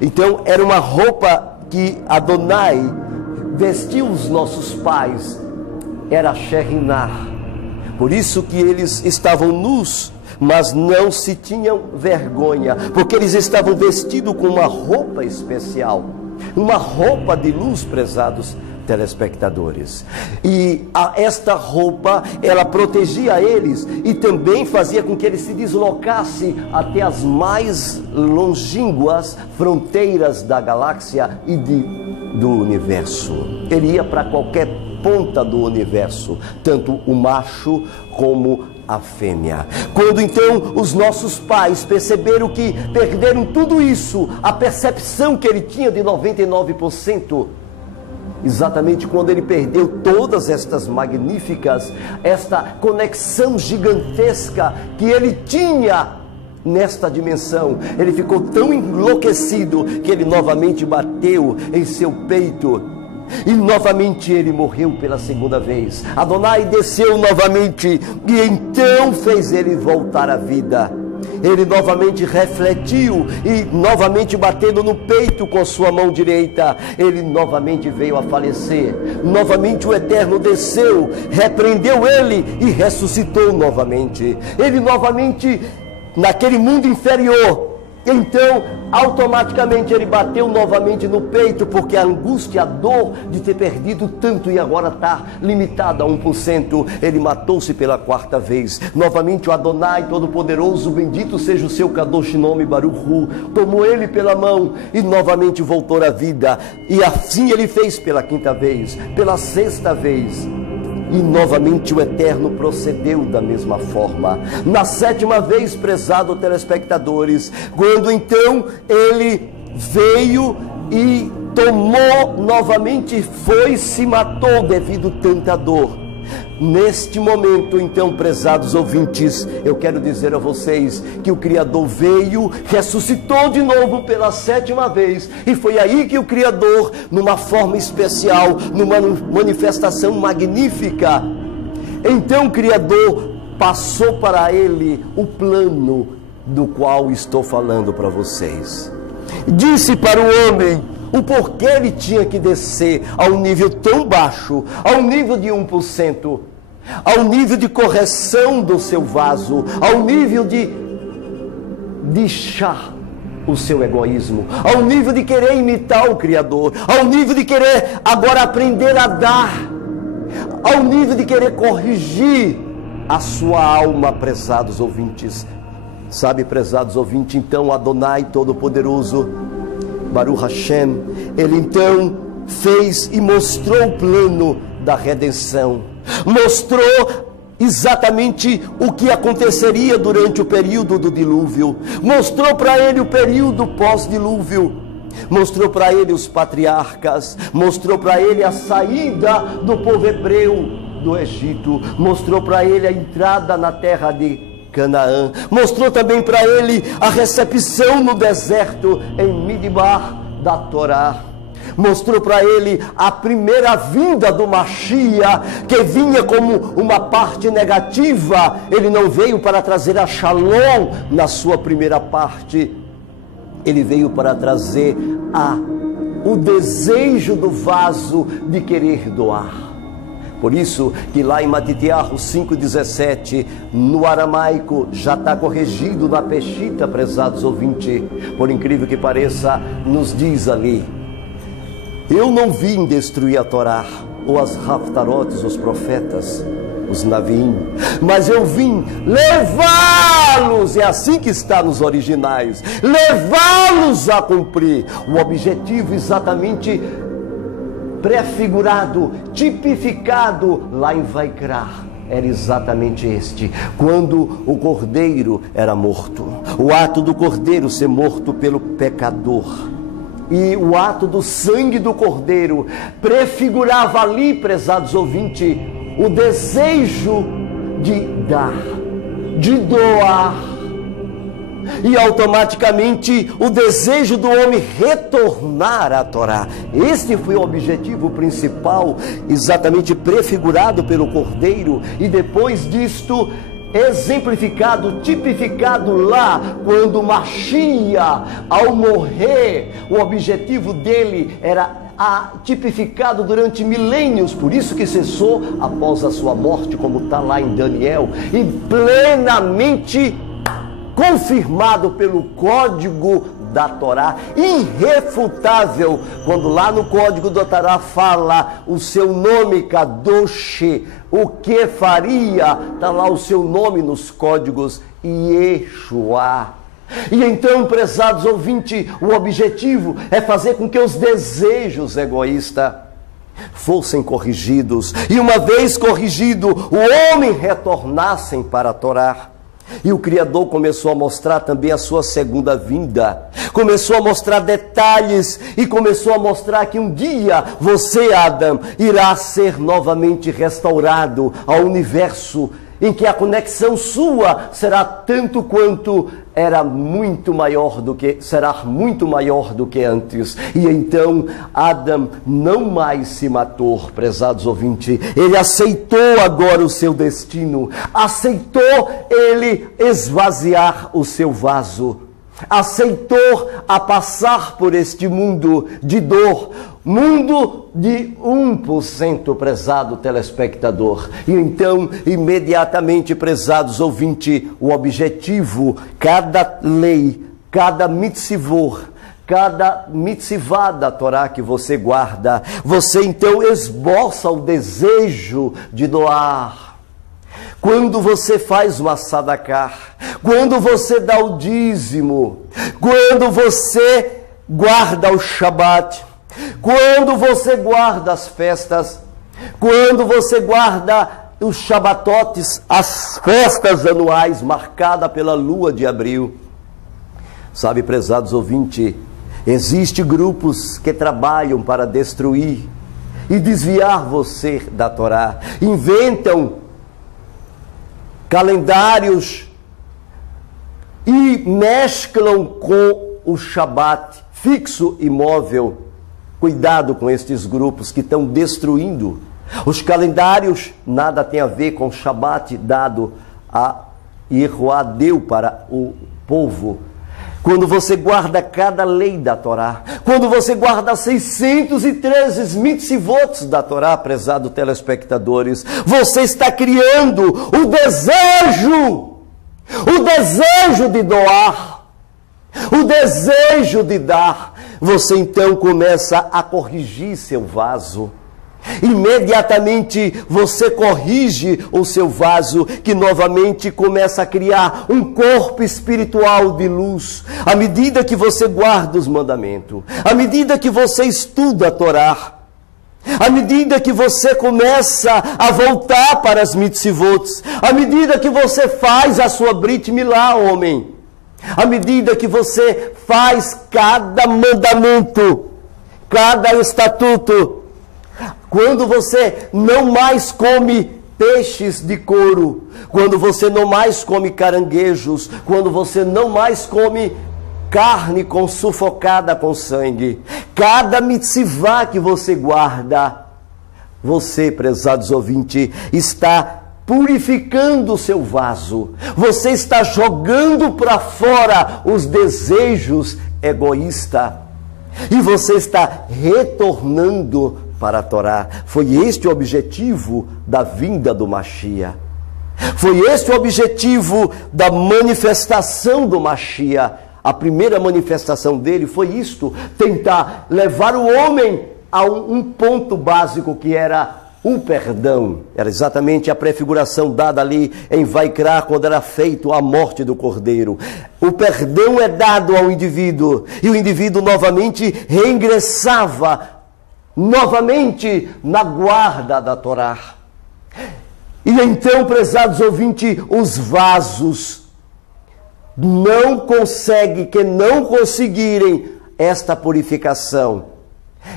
então era uma roupa que Adonai vestiu os nossos pais, era Sherinar. Por isso que eles estavam nus, mas não se tinham vergonha, porque eles estavam vestidos com uma roupa especial, uma roupa de luz, prezados telespectadores. E esta roupa, ela protegia eles e também fazia com que eles se deslocassem até as mais longínquas fronteiras da galáxia e do universo. Ele ia para qualquer ponta do universo, tanto o macho como a fêmea. Quando então os nossos pais perceberam que perderam tudo isso, a percepção que ele tinha de 99%, exatamente quando ele perdeu todas estas magníficas, esta conexão gigantesca que ele tinha nesta dimensão, ele ficou tão enlouquecido que ele novamente bateu em seu peito e novamente ele morreu pela segunda vez. Adonai desceu novamente e então fez ele voltar à vida. ele novamente refletiu e novamente batendo no peito com sua mão direita, ele novamente veio a falecer. Novamente o Eterno desceu, repreendeu ele e ressuscitou novamente. Ele novamente naquele mundo inferior. Então, automaticamente ele bateu novamente no peito, porque a angústia, a dor de ter perdido tanto e agora está limitada a 1%. Ele matou-se pela 4ª vez. Novamente o Adonai Todo-Poderoso, bendito seja o seu Kadosh Nome Baruch Hu, tomou ele pela mão e novamente voltou à vida. E assim ele fez pela 5ª vez, pela 6ª vez. E novamente o Eterno procedeu da mesma forma. Na 7ª vez, prezados telespectadores, quando então ele veio e tomou novamente, se matou devido a tanta dor. Neste momento, então, prezados ouvintes, eu quero dizer a vocês que o Criador veio, ressuscitou de novo pela 7ª vez, e foi aí que o Criador, numa forma especial, numa manifestação magnífica, então o Criador passou para ele o plano do qual estou falando para vocês. Disse para o homem o porquê ele tinha que descer a um nível tão baixo, ao nível de 1%, ao nível de correção do seu vaso, ao nível de deixar o seu egoísmo, ao nível de querer imitar o Criador, ao nível de querer agora aprender a dar, ao nível de querer corrigir a sua alma, prezados ouvintes. Sabe, prezados ouvintes, então Adonai Todo-Poderoso, Baruch Hashem, ele então fez e mostrou o plano da redenção, mostrou exatamente o que aconteceria durante o período do dilúvio, mostrou para ele o período pós-dilúvio, mostrou para ele os patriarcas, mostrou para ele a saída do povo hebreu do Egito, mostrou para ele a entrada na terra de Canaã, mostrou também para ele a recepção no deserto em Midbar da Torá, mostrou para ele a primeira vinda do Mashiach, que vinha como uma parte negativa. Ele não veio para trazer a Shalom na sua primeira parte, ele veio para trazer o desejo do vaso de querer doar. Por isso que lá em Matitiahu 5,17, no aramaico, já está corrigido na Peshita, prezados ouvintes, por incrível que pareça, nos diz ali: eu não vim destruir a Torá, ou as Haftarotes, os profetas, os Naviim, mas eu vim levá-los, é assim que está nos originais, levá-los a cumprir o objetivo exatamente prefigurado, tipificado lá em Vaikra. Era exatamente este, quando o cordeiro era morto, o ato do cordeiro ser morto pelo pecador, e o ato do sangue do cordeiro prefigurava ali, prezados ouvintes, o desejo de dar, de doar, e automaticamente o desejo do homem retornar à Torá. Este foi o objetivo principal, exatamente prefigurado pelo Cordeiro, e depois disto exemplificado, tipificado lá, quando Mashiach, ao morrer, o objetivo dele era tipificado durante milênios, por isso que cessou após a sua morte, como está lá em Daniel, e plenamente confirmado pelo código da Torá, irrefutável, quando lá no código da Torá fala o seu nome, Kadosh, o que faria, está lá o seu nome nos códigos, Yeshua. E então, prezados ouvintes, o objetivo é fazer com que os desejos egoístas fossem corrigidos, e uma vez corrigido, o homem retornassem para a Torá. E o Criador começou a mostrar também a sua segunda vinda, começou a mostrar detalhes, e começou a mostrar que um dia você, Adão, irá ser novamente restaurado ao universo em que a conexão sua será tanto quanto será muito maior do que antes. E então Adão não mais se matou, prezados ouvintes. Ele aceitou agora o seu destino. Aceitou ele esvaziar o seu vaso. Aceitou a passar por este mundo de dor, mundo de 1%, prezado telespectador. E então, imediatamente, prezados ouvintes, o objetivo, cada lei, cada mitzvot, cada mitzvah da Torá que você guarda, você então esboça o desejo de doar. Quando você faz uma sadakah, quando você dá o dízimo, quando você guarda o Shabat, quando você guarda as festas, quando você guarda os Shabatotes, as festas anuais marcadas pela lua de abril. Sabe, prezados ouvintes, existem grupos que trabalham para destruir e desviar você da Torá. Inventam calendários e mesclam com o Shabat fixo e móvel. Cuidado com estes grupos que estão destruindo. Os calendários nada tem a ver com o Shabat dado a Yehoá deu para o povo. Quando você guarda cada lei da Torá, quando você guarda 613 mitzvot da Torá, prezado telespectadores, você está criando o desejo de doar, o desejo de dar. Você então começa a corrigir seu vaso. Imediatamente você corrige o seu vaso, que novamente começa a criar um corpo espiritual de luz. À medida que você guarda os mandamentos, à medida que você estuda a Torá, à medida que você começa a voltar para as mitzvot, à medida que você faz a sua Brit Milá, homem, à medida que você faz cada mandamento, cada estatuto, quando você não mais come peixes de couro, quando você não mais come caranguejos, quando você não mais come carne sufocada com sangue, cada mitzvah que você guarda, você, prezados ouvintes, está purificando o seu vaso. Você está jogando para fora os desejos egoístas e você está retornando para a Torá. Foi este o objetivo da vinda do Mashiach. Foi este o objetivo da manifestação do Mashiach. A primeira manifestação dele foi isto: tentar levar o homem a um ponto básico que era o perdão. Era exatamente a prefiguração dada ali em Vaikra, quando era feito a morte do Cordeiro. O perdão é dado ao indivíduo, e o indivíduo novamente reingressava novamente na guarda da Torá. E então, prezados ouvintes, os vasos não conseguirem esta purificação.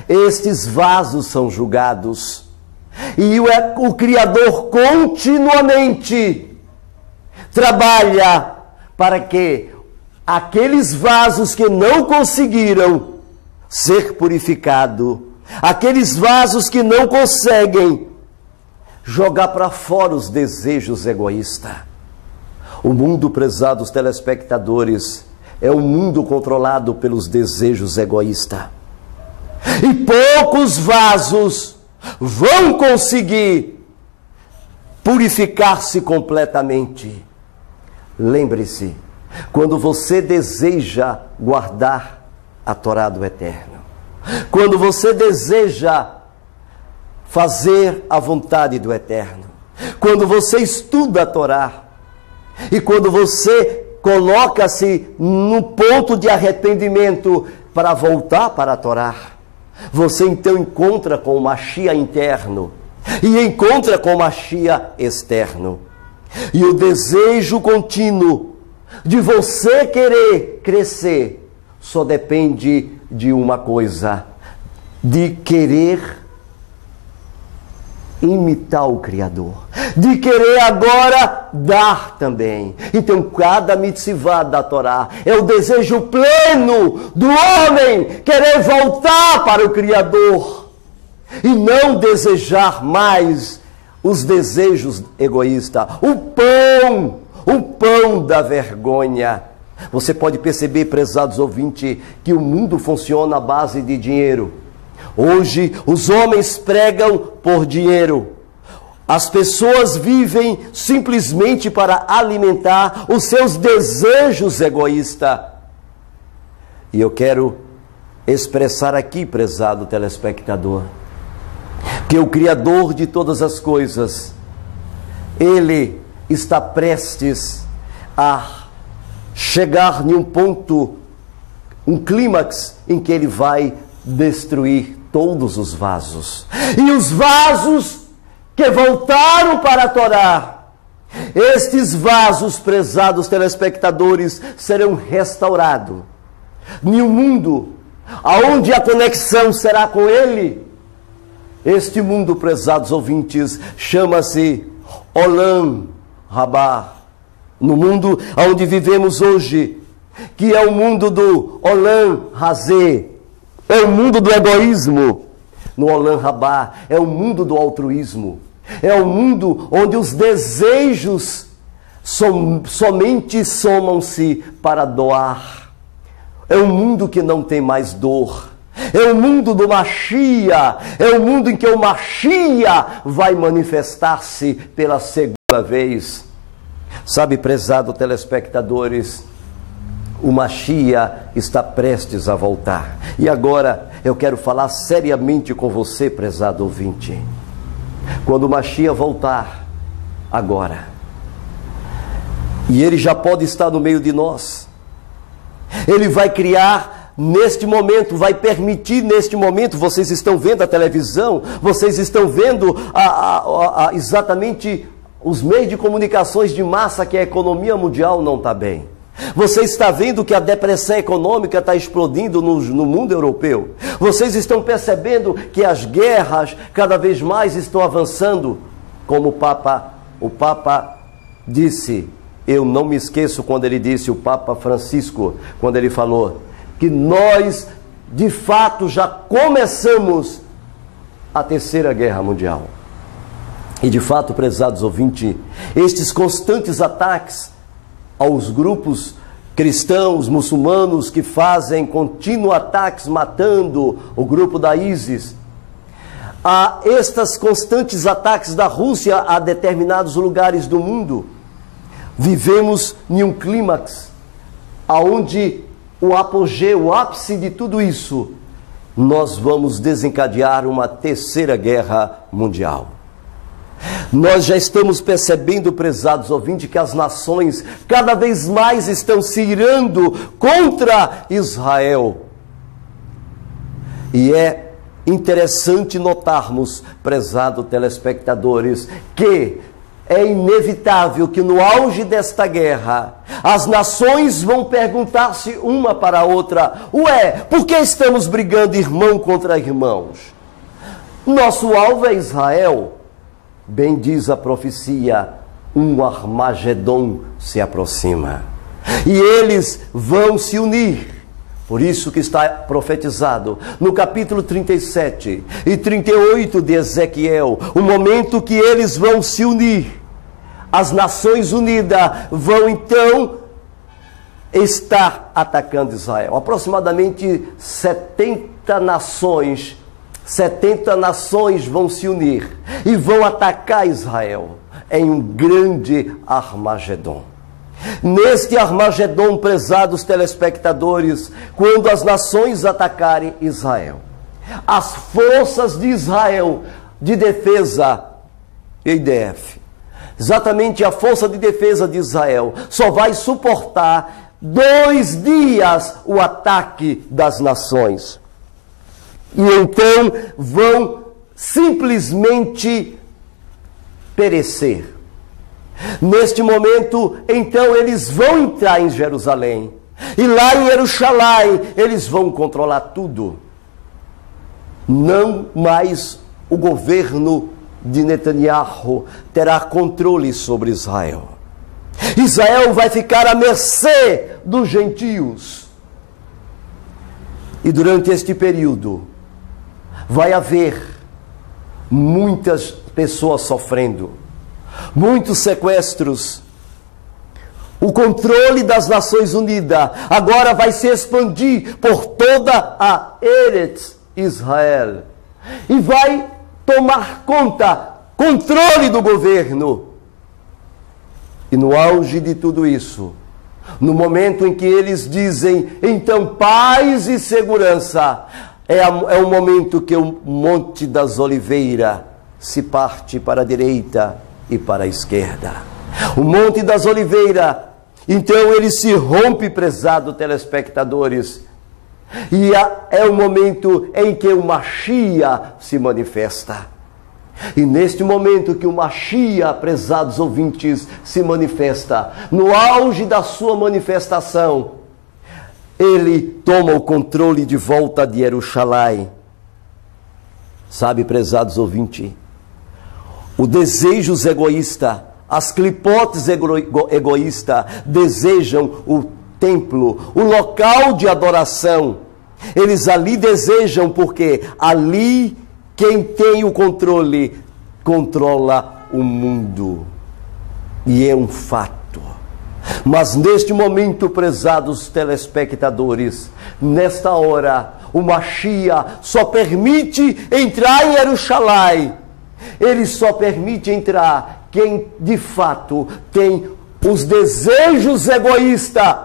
Estes vasos são julgados. E o Criador continuamente trabalha para que aqueles vasos que não conseguiram ser purificados, aqueles vasos que não conseguem jogar para fora os desejos egoístas. O mundo, prezados telespectadores, é um mundo controlado pelos desejos egoístas. E poucos vasos vão conseguir purificar-se completamente. Lembre-se, quando você deseja guardar a Torá do Eterno, quando você deseja fazer a vontade do Eterno, quando você estuda a Torá, e quando você coloca-se no ponto de arrependimento para voltar para a Torá, você então encontra com o Mashiach interno e encontra com o Mashiach externo. E o desejo contínuo de você querer crescer só depende de uma coisa: de querer imitar o Criador, de querer agora dar também. Então, cada mitzvah da Torá é o desejo pleno do homem querer voltar para o Criador e não desejar mais os desejos egoístas. O pão da vergonha. Você pode perceber, prezados ouvintes, que o mundo funciona à base de dinheiro. Hoje, os homens pregam por dinheiro. As pessoas vivem simplesmente para alimentar os seus desejos egoístas. E eu quero expressar aqui, prezado telespectador, que o Criador de todas as coisas, Ele está prestes a chegar em um ponto, um clímax, em que Ele vai destruir todos os vasos. E os vasos que voltaram para a Torá, estes vasos, prezados telespectadores, serão restaurados em um mundo onde a conexão será com Ele. Este mundo, prezados ouvintes, chama-se Olam Rabá. No mundo onde vivemos hoje, que é o mundo do Olam Hazé, é o mundo do egoísmo. No Olam Rabá é o mundo do altruísmo. É o mundo onde os desejos somente somam-se para doar. É um mundo que não tem mais dor. É o mundo do Mashiach. É o mundo em que o Mashiach vai manifestar-se pela segunda vez. Sabe, prezado telespectadores, o Mashiach está prestes a voltar. E agora eu quero falar seriamente com você, prezado ouvinte. Quando o Mashiach voltar, agora, e ele já pode estar no meio de nós, ele vai criar neste momento, vai permitir neste momento, vocês estão vendo a televisão, vocês estão vendo exatamente os meios de comunicações de massa, que a economia mundial não está bem. Você está vendo que a depressão econômica está explodindo no mundo europeu. Vocês estão percebendo que as guerras cada vez mais estão avançando. Como o Papa disse, eu não me esqueço quando ele disse, o Papa Francisco, quando ele falou que nós, de fato, já começamos a Terceira Guerra Mundial. E de fato, prezados ouvintes, estes constantes ataques aos grupos cristãos, muçulmanos, que fazem contínuos ataques, matando o grupo da ISIS, a estes constantes ataques da Rússia a determinados lugares do mundo, vivemos em um clímax, aonde o apogeu, o ápice de tudo isso, nós vamos desencadear uma Terceira Guerra Mundial. Nós já estamos percebendo, prezados ouvintes, que as nações cada vez mais estão se irando contra Israel. E é interessante notarmos, prezados telespectadores, que é inevitável que no auge desta guerra, as nações vão perguntar-se uma para a outra: ué, por que estamos brigando irmão contra irmãos? Nosso alvo é Israel. Bem diz a profecia, um Armagedon se aproxima. E eles vão se unir. Por isso que está profetizado no capítulo 37 e 38 de Ezequiel, o momento que eles vão se unir. As Nações Unidas vão então estar atacando Israel. Aproximadamente 70 nações vão se unir e vão atacar Israel em um grande Armagedon. Neste Armagedon, prezados telespectadores, quando as nações atacarem Israel, as forças de Israel de defesa, IDF, exatamente a força de defesa de Israel, só vai suportar 2 dias o ataque das nações. E então vão simplesmente perecer. Neste momento, então, eles vão entrar em Jerusalém. E lá em Jerusalém, eles vão controlar tudo. Não mais o governo de Netanyahu terá controle sobre Israel. Israel vai ficar à mercê dos gentios. E durante este período vai haver muitas pessoas sofrendo, muitos sequestros. O controle das Nações Unidas agora vai se expandir por toda a Eretz Israel e vai tomar controle do governo. E no auge de tudo isso, no momento em que eles dizem, então, paz e segurança, é o momento que o Monte das Oliveiras se parte para a direita e para a esquerda. O Monte das Oliveiras, então ele se rompe, prezados telespectadores, e é o momento em que o Mashiach se manifesta. E neste momento que o Mashiach, prezados ouvintes, se manifesta, no auge da sua manifestação, ele toma o controle de volta de Jerusalém. Sabe, prezados ouvintes, o desejos egoísta, as clipotes egoístas desejam o templo, o local de adoração. Eles ali desejam porque ali quem tem o controle controla o mundo. E é um fato. Mas neste momento, prezados telespectadores, nesta hora, o Mashiach só permite entrar em Jerusalém. Ele só permite entrar quem de fato tem os desejos egoístas,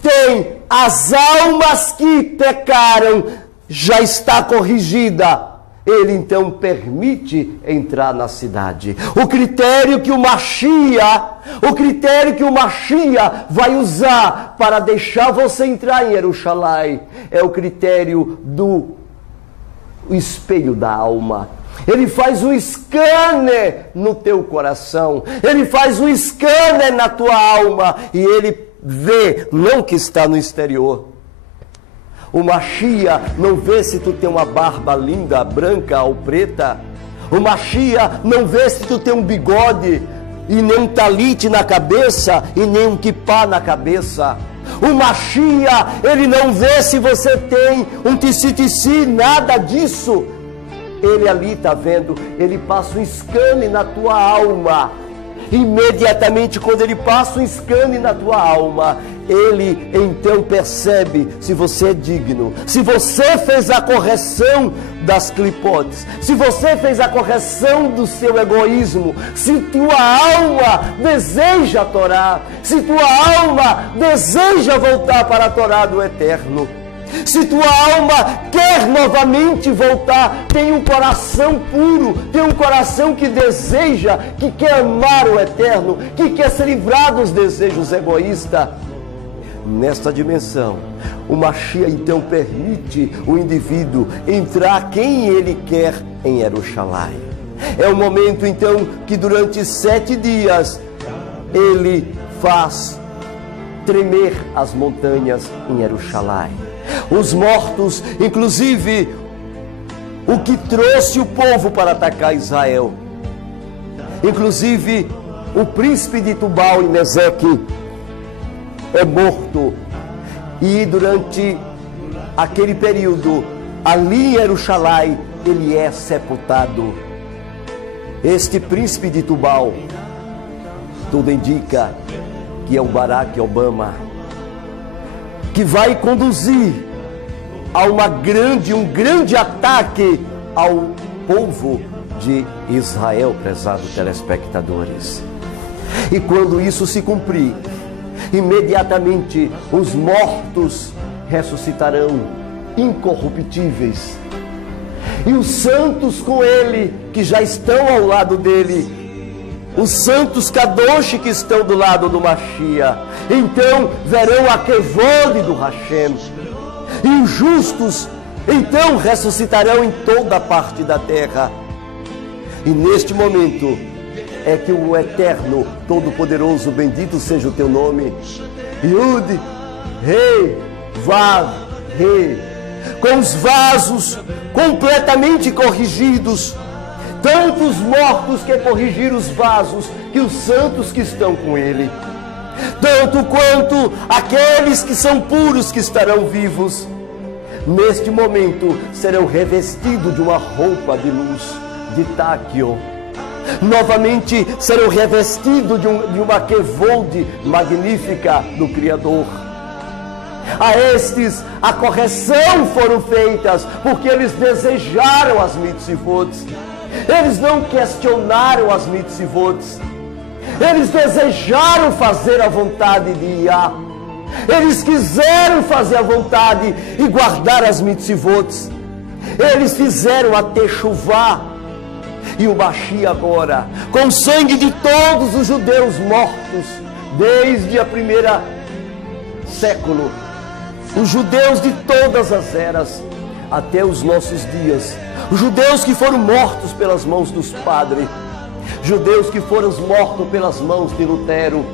tem as almas que pecaram, já está corrigida. Ele então permite entrar na cidade. O critério que o Mashiach vai usar para deixar você entrar em Jerusalém é o critério do espelho da alma. Ele faz um scanner no teu coração, ele faz um scanner na tua alma e ele vê, não que está no exterior. O Mashiach não vê se tu tem uma barba linda, branca ou preta. O Mashiach não vê se tu tem um bigode e nem um talite na cabeça e nem um kippá na cabeça. O Mashiach, ele não vê se você tem um tissi, nada disso. Ele ali está vendo, ele passa um scanner na tua alma. Imediatamente quando ele passa um scanner na tua alma, ele então percebe se você é digno, se você fez a correção das clipotes, se você fez a correção do seu egoísmo, se tua alma deseja a Torá, se tua alma deseja voltar para a Torá do Eterno. Se tua alma quer novamente voltar, tem um coração puro, tem um coração que deseja, que quer amar o Eterno, que quer se livrar dos desejos egoístas. Nesta dimensão, o Mashiach então permite o indivíduo entrar quem ele quer em Jerusalém. É o momento então que durante 7 dias ele faz tremer as montanhas em Jerusalém. Os mortos, inclusive o que trouxe o povo para atacar Israel, inclusive o príncipe de Tubal e Meseque é morto. E durante aquele período, ali em Jerusalém, ele é sepultado. Este príncipe de Tubal, tudo indica que é o Barack Obama, que vai conduzir a um grande ataque ao povo de Israel, prezados telespectadores. E quando isso se cumprir, imediatamente os mortos ressuscitarão incorruptíveis. E os santos com ele, que já estão ao lado dele, os santos Kadosh que estão do lado do Mashiach, então verão a Kevod do Hashem. E os justos então ressuscitarão em toda a parte da terra. E neste momento é que o Eterno, Todo-Poderoso, bendito seja o teu nome, Yud, Rei, Vav, Rei, com os vasos completamente corrigidos, tantos mortos que corrigiram os vasos que os santos que estão com ele, tanto quanto aqueles que são puros que estarão vivos, neste momento serão revestidos de uma roupa de luz, de táquio. Novamente serão revestidos de uma quevode magnífica do Criador. A estes a correção foram feitas, porque eles desejaram as mitzvot. Eles não questionaram as mitzvot. Eles desejaram fazer a vontade de Yah. Eles quiseram fazer a vontade e guardar as mitzvot. Eles fizeram a techuvá. E o Mashiach agora, com o sangue de todos os judeus mortos, desde a primeira século, os judeus de todas as eras, até os nossos dias, os judeus que foram mortos pelas mãos dos padres, judeus que foram mortos pelas mãos de Lutero,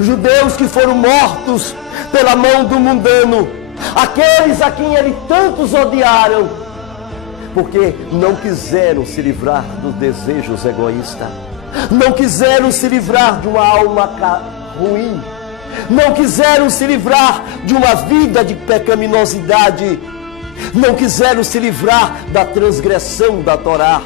judeus que foram mortos pela mão do mundano, aqueles a quem ele tantos odiaram, porque não quiseram se livrar dos desejos egoístas, não quiseram se livrar de uma alma ruim, não quiseram se livrar de uma vida de pecaminosidade, não quiseram se livrar da transgressão da Torá,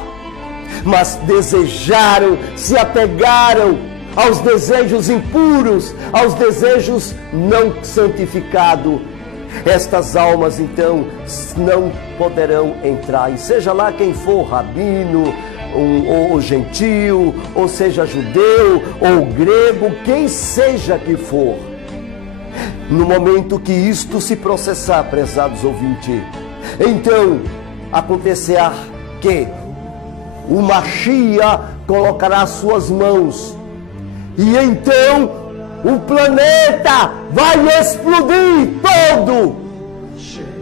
mas desejaram, se apegaram aos desejos impuros, aos desejos não santificados. Estas almas então não poderão entrar, e seja lá quem for, rabino, ou gentil, ou seja judeu, ou grego, quem seja que for, no momento que isto se processar, prezados ouvintes, então acontecerá que o Mashiach colocará as suas mãos, e então o planeta vai explodir todo.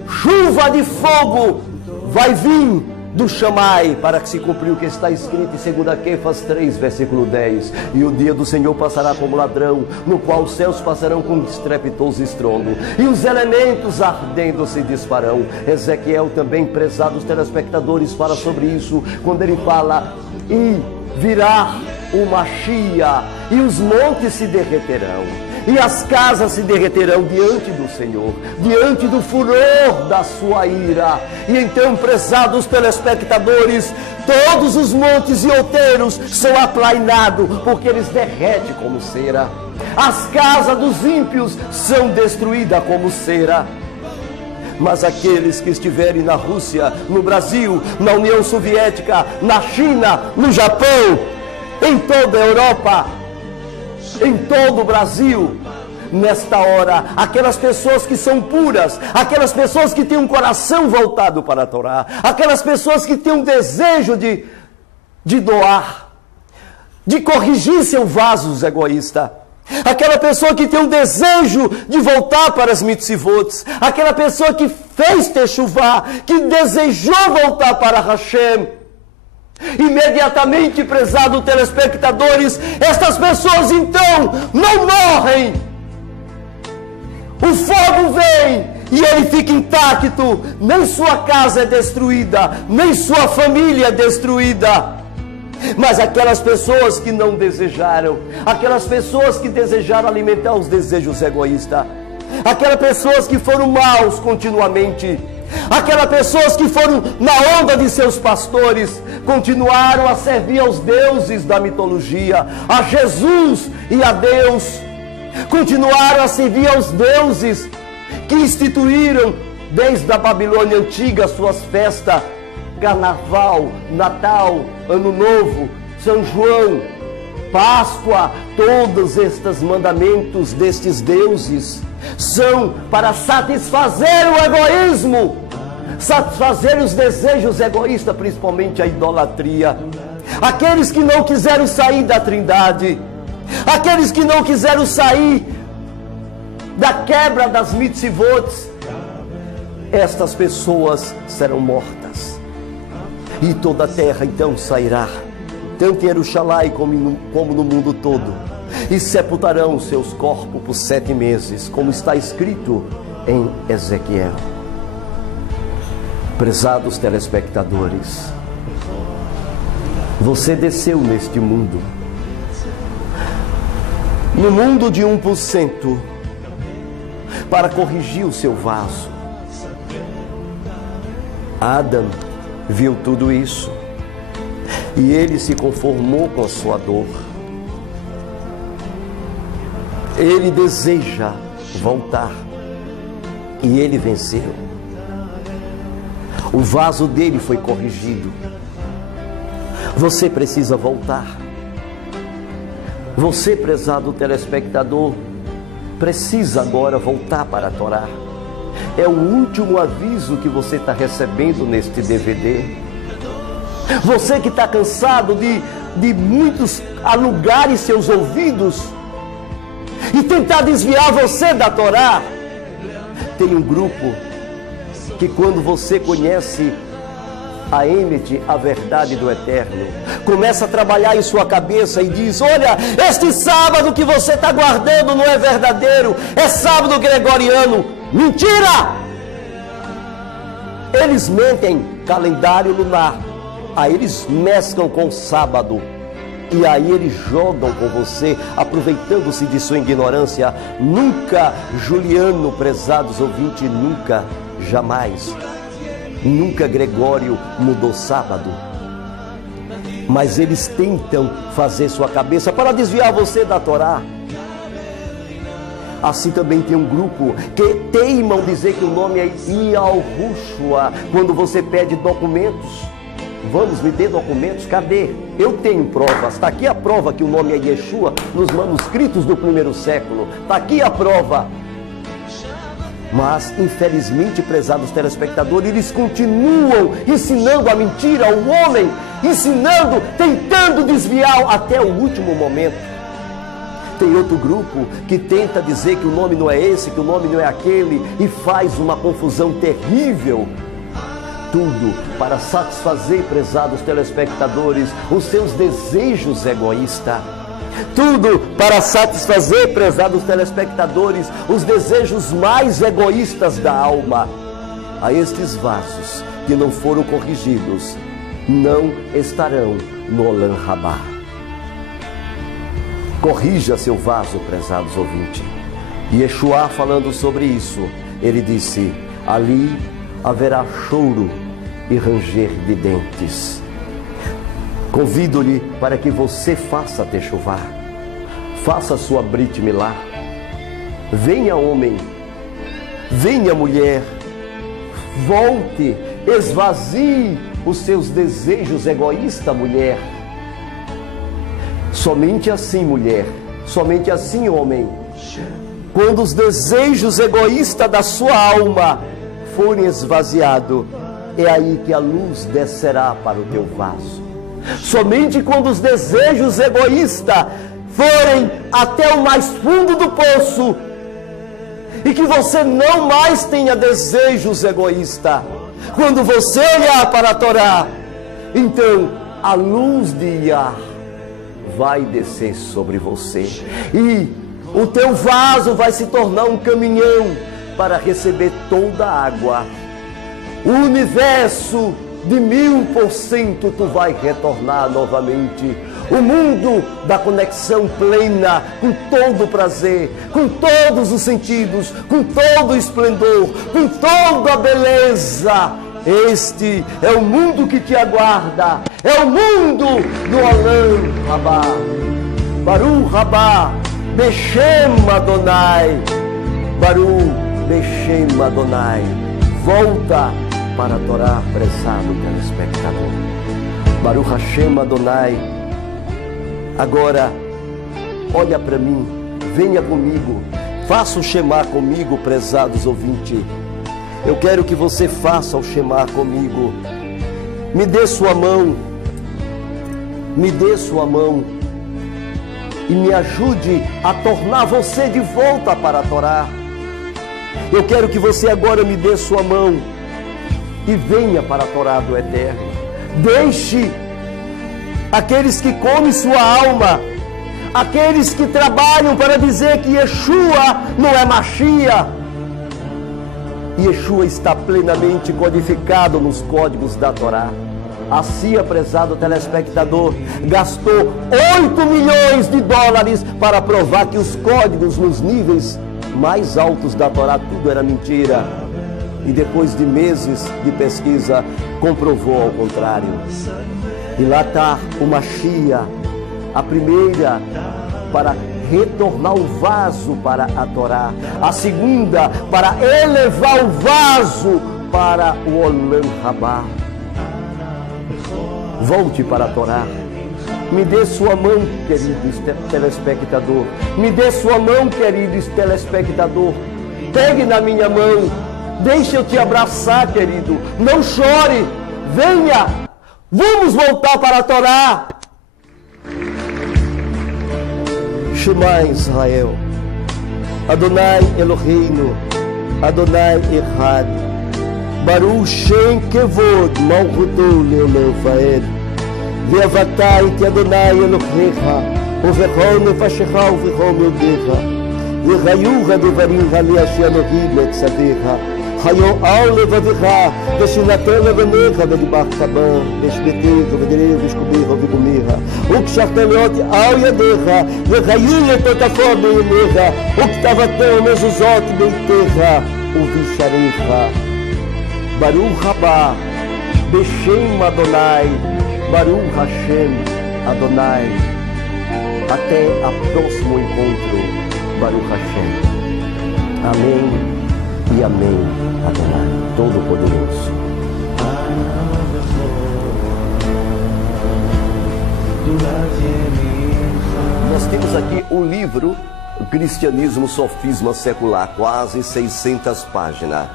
Chuva de fogo vai vir do Shammai, para que se cumprir o que está escrito em 2 Quefas 3, versículo 10. E o dia do Senhor passará como ladrão, no qual os céus passarão com estrepitoso estrondo, e os elementos ardendo se disparão. Ezequiel também, prezados telespectadores, fala sobre isso, quando ele fala, e virá o Mashiach, e os montes se derreterão, e as casas se derreterão diante do Senhor, diante do furor da sua ira. E então, prezados telespectadores, todos os montes e outeiros são aplainados, porque eles derretem como cera. As casas dos ímpios são destruídas como cera. Mas aqueles que estiverem na Rússia, no Brasil, na União Soviética, na China, no Japão, em toda a Europa, em todo o Brasil, nesta hora, aquelas pessoas que são puras, aquelas pessoas que têm um coração voltado para a Torá, aquelas pessoas que têm um desejo de doar, de corrigir seus vasos egoístas, aquela pessoa que tem um desejo de voltar para as mitzvot, aquela pessoa que fez techuvá, que desejou voltar para Hashem, imediatamente, prezados telespectadores, estas pessoas então não morrem. O fogo vem e ele fica intacto, nem sua casa é destruída, nem sua família é destruída. Mas aquelas pessoas que não desejaram, aquelas pessoas que desejaram alimentar os desejos egoístas, aquelas pessoas que foram maus continuamente, aquelas pessoas que foram na onda de seus pastores, continuaram a servir aos deuses da mitologia, a Jesus e a Deus, continuaram a servir aos deuses que instituíram desde a Babilônia antiga suas festas, Carnaval, Natal, Ano Novo, São João, Páscoa. Todos estes mandamentos destes deuses são para satisfazer o egoísmo, satisfazer os desejos egoístas, principalmente a idolatria. Aqueles que não quiseram sair da Trindade, aqueles que não quiseram sair da quebra das mitzvot, estas pessoas serão mortas. E toda a terra então sairá, tanto em Jerusalém como no mundo todo, e sepultarão seus corpos por 7 meses, como está escrito em Ezequiel. Prezados telespectadores, Você desceu neste mundo, no mundo de 1%, para corrigir o seu vaso. Adão viu tudo isso e ele se conformou com a sua dor. Ele deseja voltar e ele venceu. O vaso dele foi corrigido. Você precisa voltar. Você, prezado telespectador, precisa agora voltar para a Torá. É o último aviso que você está recebendo neste DVD. Você que está cansado de muitos alugarem seus ouvidos e tentar desviar você da Torá. Tem um grupo que, quando você conhece a Emet, a verdade do Eterno, começa a trabalhar em sua cabeça e diz: olha, este sábado que você está guardando não é verdadeiro, é sábado gregoriano. Mentira! Eles mentem calendário lunar, aí eles mesclam com o sábado, e aí eles jogam com você, aproveitando-se de sua ignorância. Nunca, Juliano, prezados ouvintes, nunca, jamais, nunca Gregório mudou sábado. Mas eles tentam fazer sua cabeça para desviar você da Torá. Assim também tem um grupo que teimam dizer que o nome é Yahushua. Quando você pede documentos, vamos, me dê documentos, cadê? Eu tenho provas, está aqui a prova que o nome é Yeshua nos manuscritos do primeiro século, está aqui a prova. Mas, infelizmente, prezados telespectadores, eles continuam ensinando a mentira ao homem, ensinando, tentando desviar até o último momento. Tem outro grupo que tenta dizer que o nome não é esse, que o nome não é aquele, e faz uma confusão terrível. Tudo para satisfazer, prezados telespectadores, os seus desejos egoístas. Tudo para satisfazer, prezados telespectadores, os desejos mais egoístas da alma. A estes vasos que não foram corrigidos, não estarão no Olam Rabá. Corrija seu vaso, prezados ouvintes. Yeshua, falando sobre isso, ele disse: ali haverá choro e ranger de dentes. Convido-lhe para que você faça techuvá, faça sua Brit Milá. Venha, homem, venha, mulher, volte, esvazie os seus desejos egoístas, mulher. Somente assim, mulher, somente assim, homem, quando os desejos egoístas da sua alma forem esvaziados, é aí que a luz descerá para o teu vaso. Somente quando os desejos egoístas forem até o mais fundo do poço e que você não mais tenha desejos egoístas, quando você olhar para a Torá, então a luz de Yah vai descer sobre você e o teu vaso vai se tornar um caminhão para receber toda a água. O universo de 1000% tu vai retornar novamente. O mundo da conexão plena, com todo o prazer, com todos os sentidos, com todo o esplendor, com toda a beleza. Este é o mundo que te aguarda, é o mundo do Olam Rabá. Baruch Rabá, Beshem Adonai, Baruch Beshem Adonai. Volta para a Torá, prezado telespectador. Baruch Hashem Adonai. Agora, olha para mim, venha comigo, faça o Shema comigo, prezados ouvintes. Eu quero que você faça o Shema comigo. Me dê sua mão, me dê sua mão e me ajude a tornar você de volta para a Torá. Eu quero que você agora me dê sua mão e venha para a Torá do Eterno. Deixe aqueles que comem sua alma, aqueles que trabalham para dizer que Yeshua não é Mashiach. Yeshua está plenamente codificado nos códigos da Torá. A CIA, prezado telespectador, gastou 8 milhões de dólares para provar que os códigos nos níveis mais altos da Torá tudo era mentira. E depois de meses de pesquisa, comprovou ao contrário. E lá está uma Shia, a primeira para retornar o vaso para a Torá, a segunda para elevar o vaso para o Olam Rabá. Volte para a Torá. Me dê sua mão, querido telespectador. Me dê sua mão, querido telespectador. Pegue na minha mão. Deixe eu te abraçar, querido. Não chore. Venha. Vamos voltar para a Torá. Shema Israel. Adonai Eloheinu. Adonai Echad. Baruch Shem Kevod Malchuto Leolam Vaed. Ve'avatai et Adonai Elohecha Uvechol nefashecha uvechol modecha V'chayucha devarim hali asher Elohim letzavcha Chayo al levavecha V'shinater levanecha v'libach bam V'shmetecha v'direv v'shkubecha v'gumecha U'kshartem leot al yadecha V'chayu letotafo b'yinecha U'ktavatem mezuzot beitecha U'visharecha Baruch haba Beshem Adonai Baruch Hashem Adonai. Até o próximo encontro. Baruch Hashem. Amém e amém. Adonai, Todo-Poderoso. Nós temos aqui o livro Cristianismo Sofisma Secular, quase 600 páginas.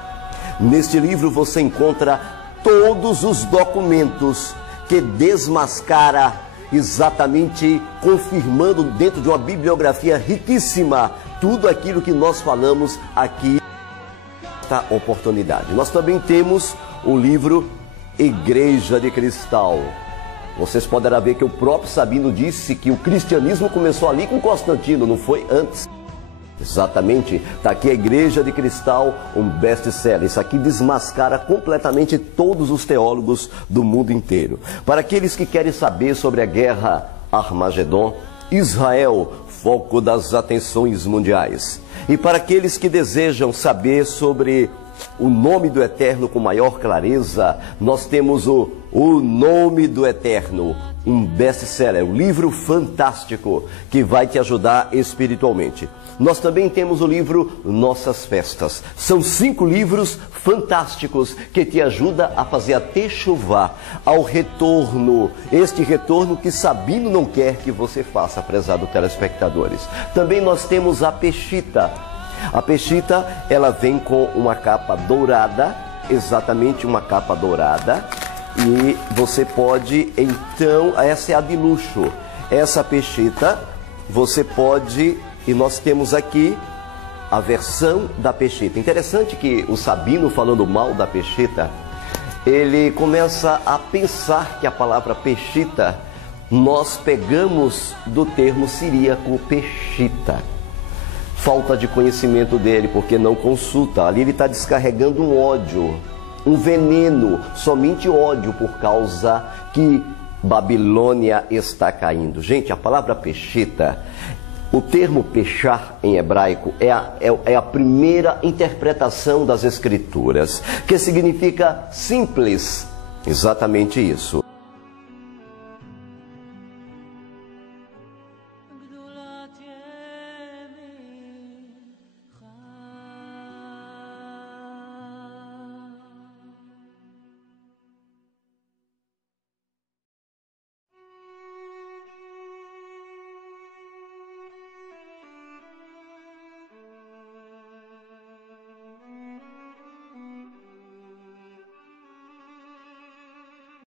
Neste livro você encontra todos os documentos que desmascara, exatamente confirmando dentro de uma bibliografia riquíssima tudo aquilo que nós falamos aqui nesta oportunidade. Nós também temos o livro Igreja de Cristal. Vocês poderão ver que o próprio Sabino disse que o cristianismo começou ali com Constantino, não foi antes. Exatamente, está aqui a Igreja de Cristal, um best-seller. Isso aqui desmascara completamente todos os teólogos do mundo inteiro. Para aqueles que querem saber sobre a guerra Armagedon, Israel, foco das atenções mundiais. E para aqueles que desejam saber sobre o nome do Eterno com maior clareza, nós temos o Nome do Eterno, um best-seller, um livro fantástico que vai te ajudar espiritualmente. Nós também temos o livro Nossas Festas. São 5 livros fantásticos que te ajudam a fazer a techuvá, ao retorno. Este retorno que Sabino não quer que você faça, prezado telespectadores. Também nós temos a Peshita. A Peshita, ela vem com uma capa dourada, exatamente uma capa dourada. E você pode, então, essa é a de luxo. Essa Peshita, você pode... E nós temos aqui a versão da Peshita. Interessante que o Sabino, falando mal da Peshita, ele começa a pensar que a palavra Peshita nós pegamos do termo siríaco Peshita. Falta de conhecimento dele, porque não consulta. Ali ele está descarregando um ódio, um veneno, somente ódio por causa que Babilônia está caindo. Gente, a palavra Peshita... O termo pechar em hebraico é a primeira interpretação das Escrituras, que significa simples, exatamente isso.